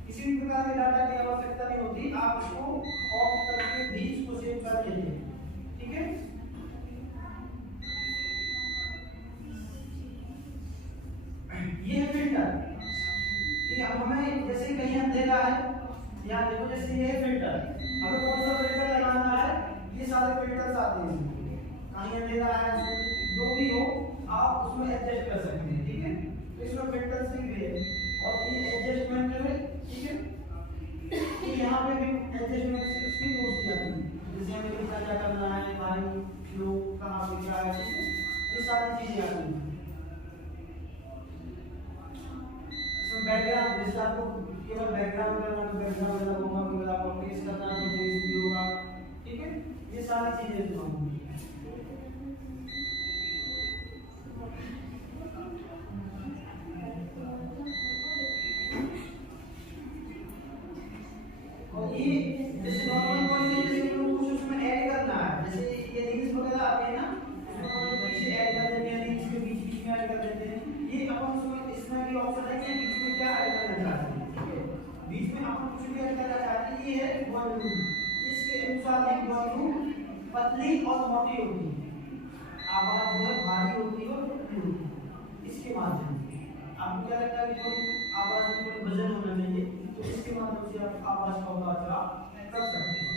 किसी भी प्रकार के डाटा की आवश्यकता नहीं होती, आप इसको ऑफ करके भी इसको सेव कर लेते हैं। ठीक है, ये फिल्टर, ये हमें जैसे कहीं अंधेरा है, यहाँ देखो जैसे ये फिल्टर, हमें कौन सा फिल्टर लगाना है, ये सारे फिल्टर्स आते हैं, कहीं अंधेरा है जो भी हो आप उसमें एडजस्ट कर सकते हैं। ठीक है, तो इसमें फिल्टर्स भी है और ये एडजस्टमेंट है। ठीक है, तो यहाँ पे भी एडजस्टमेंट सिर्फ की टूल्स दिया है, जैसे हमें क्या करना है, भाई फ्लो कहाँ पे क्या है, ये सारी चीजें आती हैं। बैकग्राउंड, जैसे आपको केवल बैकग्राउंड करना तो बैकग्राउंड अलग होगा, केवल आपको फेस करना तो फेस भी होगा। ठीक है, ये सारी चीजें जो होंगी। और ये जैसे नॉर्मल कॉल में जैसे कुछ उसमें ऐड करना है, जैसे ये रील्स वगैरह आते हैं ना, उसमें पीछे ऐड कर देते हैं, रील्स के बीच बीच में ऐड कर देते हैं। ये अपन उसमें इसमें भी ऑप्शन है कि बीच में क्या ऐड करना चाहते हैं। ठीक है, बीच में अपन कुछ भी ऐड करना चाहते हैं, ये है वॉल्यूम, इसके अनुसार एक वॉल्यूम पतली और मोटी होती है, आवाज जो है भारी होती है और पतली होती है। इसके माध्यम से आपको क्या लगता है कि थोड़ी आवाज में थोड़ी वजन होना चाहिए, तो इसके माध्यम से आप आवाज का उतार चढ़ाव कर सकते हैं।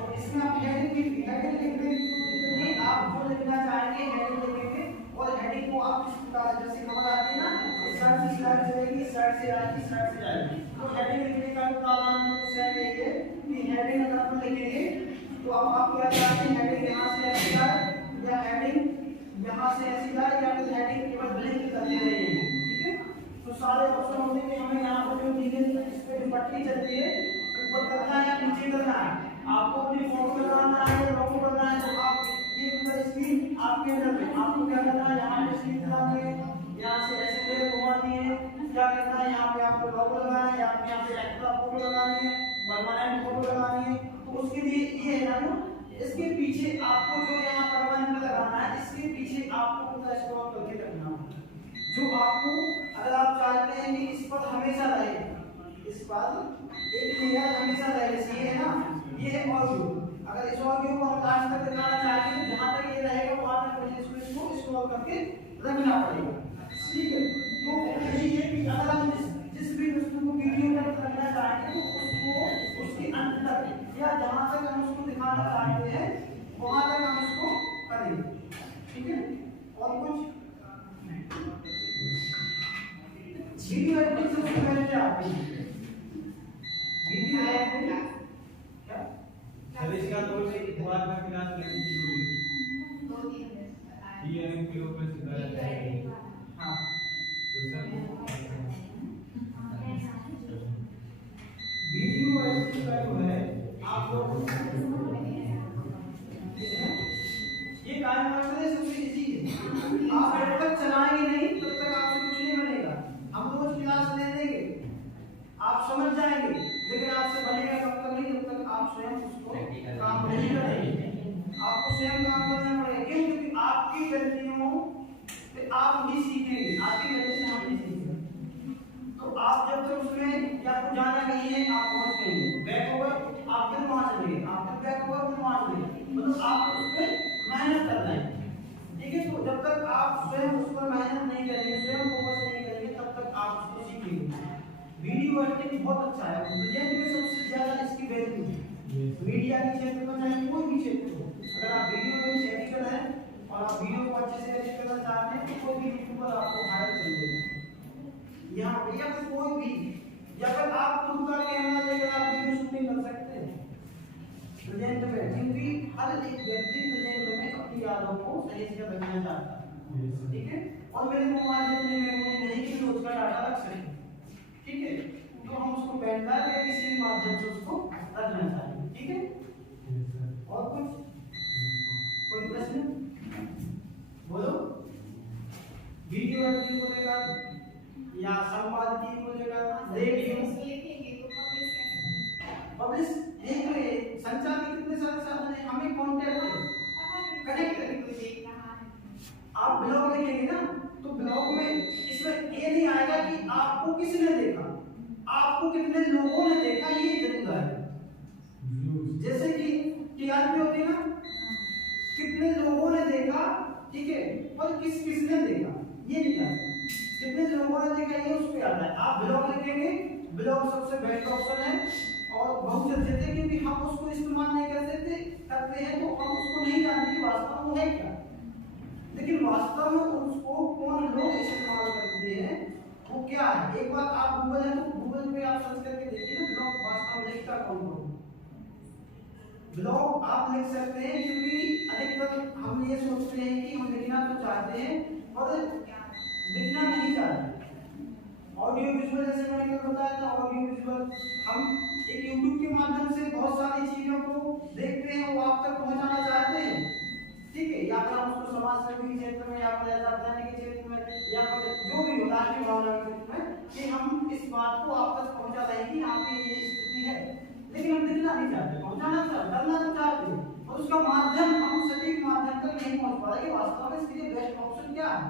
और इसमें आप हेडिंग लिखने के आप जो लिखना चाहेंगे हेडिंग लिखेंगे, और हेडिंग को आप इस प्रकार जैसे खबर आती है ना, इस साइड से स्लाइड चलेगी, इस साइड से आएगी, इस साइड से जाएगी, तो हेडिंग लिखने का प्रावधान है ये कि हेडिंग अगर हम लिखेंगे तो अब आप क्या चाहते हैं, हेडिंग यहाँ से ऐसी जाए या हेडिंग यहाँ से ऐसी जाए या फिर हेडिंग केवल ब्लिंक करती रहेगी। ठीक है, तो सारे ऑप्शन होते हैं कि हमें यहाँ पर जो दी गई इस पे जो पट्टी चलती है ऊपर करना है या नीचे करना है, आपको अपनी फोटो लगाना है या लोगो करना है, तो आप ये पूरा स्क्रीन आपके अंदर में आपको क्या करना है, यहाँ पे स्क्रीन चलानी है, यहाँ से ऐसे ले घुमानी है, क्या करना है, यहाँ पे आपको लोगो लगाना है, यहाँ पे एक्स्ट्रा फोटो लगानी है, परमानेंट फोटो लगानी है, तो उसके लिए ये है ना, इसके पीछे आपको जो यहाँ परमानेंट लगाना है, इसके पीछे आपको पूरा स्क्रॉल करके रखना है, जो आपको अगर आप चाहते हैं कि इस पर हमेशा रहे, इस पर एक लेयर हमेशा रहे, जैसे ये है ना, ये है ऑडियो, अगर इस ऑडियो को हम लास्ट तक दिखाना चाहेंगे तो जहां तक ये रहेगा वहां तक मुझे इसको स्क्रॉल करके रखना पड़ेगा। ठीक है, तो ये कि अगर हम जिस भी वस्तु को वीडियो में रखना चाहेंगे तो उसको उसके अंत तक या जहां तक हम उसको दिखाना चाहते हैं वहां तक हम उसको करेंगे। ठीक है, और कुछ वीडियो एडिटिंग सबसे पहले क्या आती है, वीडियो एडिटिंग क्या अब इसका कोर्स एक बार का क्लास लेनी जरूरी है, डीएनएम के ऊपर सिखाया जाएगा। हां, वीडियो एडिटिंग का जो है आप लोग ये कार्य करने सबसे इजी है, आप जब तक चलाएंगे नहीं तब तक आपसे कुछ नहीं बनेगा। हम रोज क्लास ले लेंगे, आप समझ जाएंगे, लेकिन आपसे बनेगा कब तक नहीं, जब तक आप स्वयं उसको काम नहीं करेंगे। आपको स्वयं काम करना पड़ेगा, क्यों? क्योंकि आपकी गलतियों से आप नहीं सीखेंगे, आपकी गलती से हम नहीं सीखेंगे। तो आप जब तक उसमें या आपको जाना नहीं है, आप पहुंच गए, बैक ओवर आप फिर वहां चले, आप फिर बैक ओवर फिर वहां चले, मतलब आप उस पर मेहनत करना है। ठीक है, तो जब तक आप स्वयं उस पर मेहनत नहीं करेंगे, स्वयं फोकस नहीं करेंगे, तब तक आप उसको सीखेंगे। वीडियो एडिटिंग बहुत अच्छा है, प्रोजेक्ट में सबसे ज्यादा इसकी वैल्यू है। मीडिया के क्षेत्र में चाहे कोई भी क्षेत्र हो, अगर आप वीडियो में टेक्निकल है और आप वीडियो को अच्छे से एडिट करना चाहते हैं तो कोई भी यूट्यूबर आपको हायर कर लेगा। यहाँ पे या फिर कोई भी, या फिर आप खुद का कैमरा लेकर आप वीडियो शूटिंग कर सकते हैं प्रेजेंट में, क्योंकि हर एक व्यक्ति प्रेजेंट में अपनी यादों को सही से रखना चाहता है। ठीक है, और मेरे मोबाइल में अपनी मेमोरी नहीं कि मैं उसका डाटा रख सकूं। ठीक है, तो हम उसको पेन ड्राइव या किसी भी माध्यम से उसको रखना चाहिए। ठीक है, और कुछ कोई प्रश्न बोलो। वीडियो एडिटिंग को लेकर या संपादकीय को लेकर रेडियो पब्लिश, यही तो है संचार के कितने सारे साधन हैं, हमें कांटेक्ट कनेक्ट। आप ब्लॉग लिखेंगे ना तो ब्लॉग में इसमें ये नहीं आएगा कि आपको किसने देखा, आपको कितने लोगों ने देखा, ये जरूर आएगा। जैसे कि टीआरपी होती है ना, कितने लोगों ने देखा, ठीक है, और किसने देखा ये नहीं आता, कितने लोगों ने देखा ये उस पे आता है। आप ब्लॉग लिखेंगे, ब्लॉग सबसे बेस्ट ऑप्शन है और बहुत चर्चित है, क्योंकि हम उसको इस्तेमाल नहीं करते हैं तो हम उसको नहीं जानते कि वास्तव में वो है क्या, लेकिन वास्तव में उसको कौन लोग इस्तेमाल करते हैं वो क्या है। एक बार आप गूगल है तो गूगल पे आप सर्च करके देखिए ना ब्लॉग वास्तव में लिखता कौन। ब्लॉग आप लिख सकते हैं क्योंकि अधिकतर हम ये सोचते हैं कि हम लिखना तो चाहते हैं और लिखना नहीं चाहते। ऑडियो विजुअल जैसे मैंने बताया था, ऑडियो विजुअल हम एक YouTube के माध्यम से बहुत सारी चीजों को देखते हैं, वो आप तक पहुंचाना चाहते हैं, ठीक है, या फिर हम उसको समाज सेवा के क्षेत्र में या फिर राजनीति के क्षेत्र में या फिर जो भी हो राष्ट्रीय भावना के क्षेत्र में कि हम इस बात को आप तक पहुंचा रहे हैं कि यहाँ पे ये स्थिति है, लेकिन हम लिखना नहीं चाहते, पहुंचाना चाहते, करना तो चाहते हैं और उसका माध्यम हम सटीक माध्यम तक नहीं पहुंच पा रहे कि वास्तव में इसके लिए बेस्ट ऑप्शन क्या है,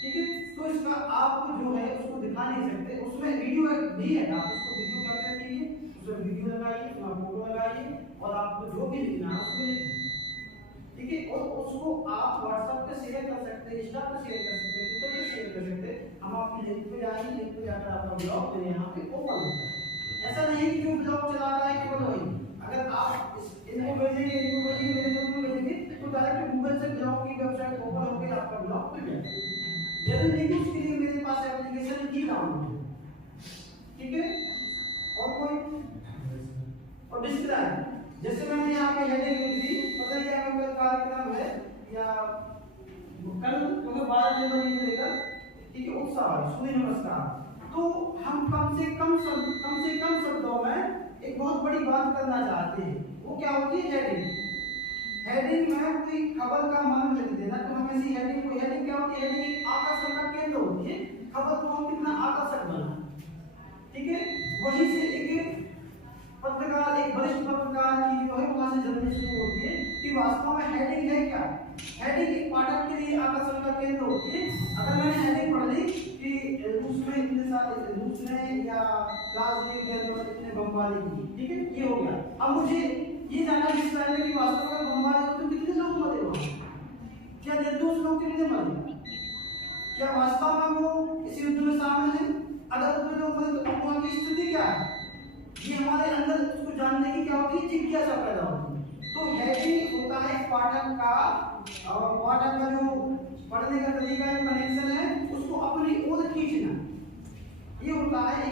ठीक है। तो इसका आप जो है उसको दिखा नहीं सकते, उसमें वीडियो भी है, आप उसको वीडियो कैप्चर कीजिए, उसमें वीडियो लगाइए, उसमें फोटो लगाइए और आपको जो भी लिखना है उसको लिखिए, ठीक है, और उसको आप WhatsApp पे शेयर कर सकते हैं, Insta पे शेयर कर सकते हैं, Twitter पे शेयर कर सकते हैं। हम आपकी लिंक पे जाएंगे, लिंक पे जाकर आपका ब्लॉग मेरे यहाँ पे ओपन होगा। ऐसा नहीं है कि जो ब्लॉग चला रहा है केवल वही, अगर आप इनको भेजेंगे मेरे फोन में भेजेंगे तो डायरेक्ट गूगल से ब्लॉग की वेबसाइट ओपन होकर आपका ब्लॉग खुल जाएगा। जरूरी नहीं कि उसके लिए मेरे पास एप्लीकेशन की डाउनलोड है, ठीक है। और कोई और डिस्क्राइब, जैसे मैंने यहाँ पे हेडिंग दी थी, मतलब ये हमारा कार्यक्रम है या कल तुम्हें 12 जनवरी को लेकर, ठीक है, उत्साह सूर्य नमस्कार, तो हम कम से कम शब्दों में एक बहुत बड़ी बात करना चाहते हैं, वो क्या होती है हेडिंग। हेडिंग में कोई खबर का मर्म लिख देना, तो हम ऐसी हेडिंग क्या होती है, हेडिंग एक आकर्षण का केंद्र होती है, खबर को हम कितना आकर्षक बना, ठीक है। वहीं से एक पत्रकार, एक वरिष्ठ पत्रकार की जो है वहां से जर्नी शुरू होती है कि वास्तव में हेडिंग है क्या। हेडिंग एक पाठक के लिए आकर्षण का केंद्र होती है। अगर मैंने हेडिंग पढ़ ली कि रूस ने या क्लास इतने बमबारी की, ठीक है, ये हो गया। अब मुझे ये जानना चाहिए कि वास्तव में बमबारी तो कितने लोग मरे वहां, क्या निर्दोष लोग कितने मरे, क्या वास्तव में वो इस युद्ध में शामिल है, अगर उतने लोग मरे तो वहां की स्थिति क्या है, ये हमारे अंदर उसको जानने की क्या होती है, जिज्ञासा पैदा होती है। तो हेडिंग होता है पाठक का, और पाठक का जो पढ़ने का तरीका है, कनेक्शन है, उसको अपनी ओर खींचना, ये होता है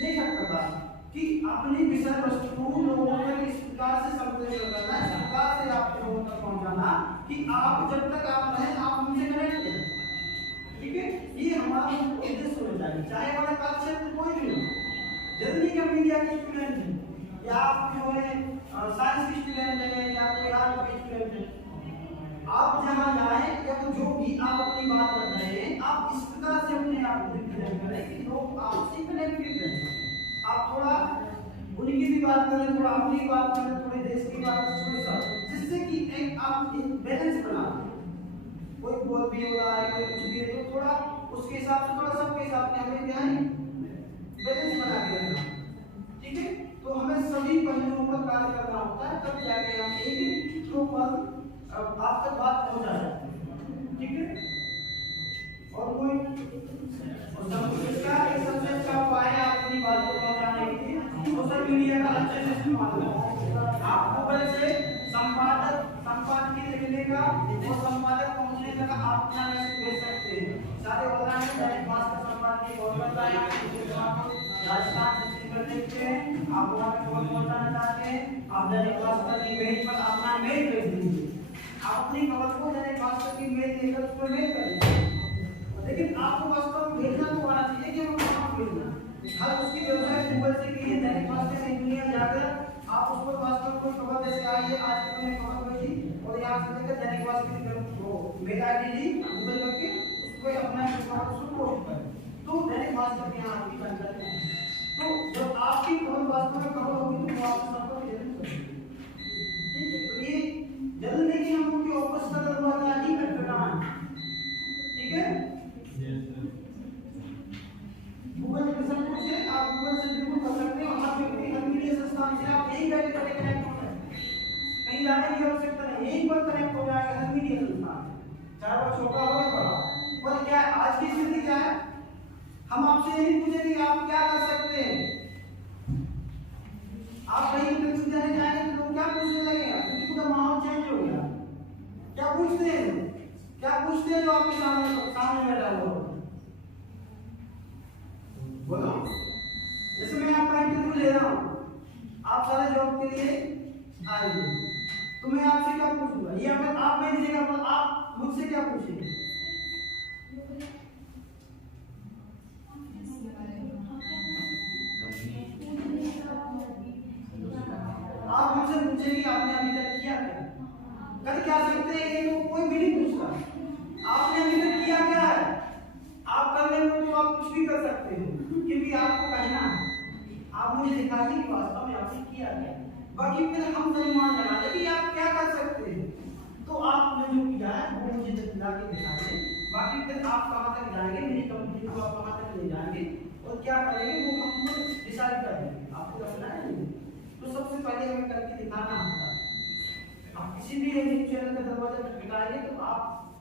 लेखक का काम कि अपनी विषय वस्तु लोगों तक इस प्रकार से संप्रेषण करना, इस प्रकार से आपके लोगों तक पहुंचाना कि आप जब तक आप रहें आप उनसे कनेक्ट करें, ठीक है। ये हमारा उद्देश्य होना चाहिए, चाहे हमारे पास क्षेत्र कोई भी हो, जरूरी का मीडिया के स्टूडेंट हैं या आप जो है साइंस के स्टूडेंट हैं या कोई आर्ट के स्टूडेंट हैं, आप जहां जाएं या तो जो भी आप अपनी बात कर रहे हैं, आप इस प्रकार से अपने आप को रिप्रेजेंट करें कि लोग आपसे कनेक्टेड रहें। आप थोड़ा उनकी भी बात करें, थोड़ा अपनी बात करें, थोड़े देश की बात करें, थोड़ी सा, जिससे कि आप एक बैलेंस बना लें। कोई बोल भी हो रहा है, कोई कुछ भी है, तो थोड़ा उसके हिसाब से, थोड़ा सबके हिसाब से हमें क्या है बैलेंस बना के रखना, ठीक है। तो हमें सभी पहलुओं पर कार्य करना होता है, तब जाके हम एक प्रॉपर आप तक बात पहुंचा सकते हैं, ठीक है। और कोई इसका एक सबसे अच्छा उपाय है अपनी बात को पहुंचाने के लिए सोशल मीडिया का अच्छे से इस्तेमाल करें। आप गूगल से संपादकीय लिखने का और संपादक पहुंचने तक आप अपना मैसेज भेज सकते हैं। सारे ऑनलाइन दैनिक भास्कर संपादकीय बहुत बनता है, राजस्थान छत्तीसगढ़ देखते हैं, आप वहां पे खबर पहुंचाना चाहते हैं, आप दैनिक भास्कर की पेज पर अपना मेल भेज दीजिए। आप अपनी खबर को दैनिक भास्कर की मेल देकर उस पर मेल करिए, लेकिन आपको वास्तव में भेजना तो आना चाहिए कि हम कहाँ भेजना। हर उसकी वेबसाइट गूगल से की है, दैनिक भास्कर की दुनिया जाकर आप उस पर वास्तव में कोई खबर जैसे आई है, आज की मैंने खबर भेजी और यहाँ से लेकर दैनिक भास्कर की मेल आईडी दी गूगल करके, उसको अपना खबर पोस्ट कर वास्तव में यहाँ आपकी जानकारी है। तो जब आपकी खबर वास्तव में खबर होगी तो आपको सबको जरूर करेंगे। ठीक है, तो ये जरूर नहीं कि हम उनके ऑफिस का दरवाजा ही खटखटाएं। ठीक है, गूगल पे सब कुछ है, आप गूगल से बिल्कुल कर सकते हो। वहाँ पे कोई अनमीडिया संस्थान से आप यही बैठे बैठे कनेक्ट हो जाए, कहीं जाने की आवश्यकता नहीं, यहीं पर कनेक्ट हो जाएगा अनमीडिया संस्थान, चाहे वो छोटा हो या बड़ा। और क्या आज की स्थिति क्या है, हम आपसे यही पूछेंगे कि आप क्या कर सकते हैं। आप कहीं इंटरव्यू देने जाएंगे तो लोग क्या पूछने लगेगा, क्योंकि पूरा माहौल चेंज हो गया। क्या पूछते हैं, क्या पूछते हैं जो आपके सामने बैठा हुआ बोलो। जैसे मैं आपका इंटरव्यू ले रहा हूँ, आप सारे जॉब के लिए आए हो, तो मैं आपसे क्या पूछूंगा, ये अगर आप मेरी जगह पर आप मुझसे क्या पूछेंगे? आप मुझसे पूछेंगे आपने अभी तक किया क्या, कर क्या सकते हैं, ये तो कोई भी नहीं पूछता। आपने अभी तक किया क्या है, आप करने में तो आप कुछ भी कर सकते हो, क्योंकि आपको कहना है, आप मुझे दिखाइए कि वास्तव में आपने किया क्या। बाकी फिर हम अनुमान लगा लें कि आप क्या कर सकते हैं, तो आपने जो किया है वो मुझे दिखा के दिखाइए। बाकी फिर आप कहाँ तक जाएंगे, मेरी कंपनी को आप कहाँ तक ले जाएंगे और क्या करेंगे वो हम खुद डिसाइड कर लेंगे, आपको करना है नहीं। तो सबसे पहले हमें करके दिखाना होता है। आप किसी भी चैनल का दरवाजा खटखटाएंगे तो आप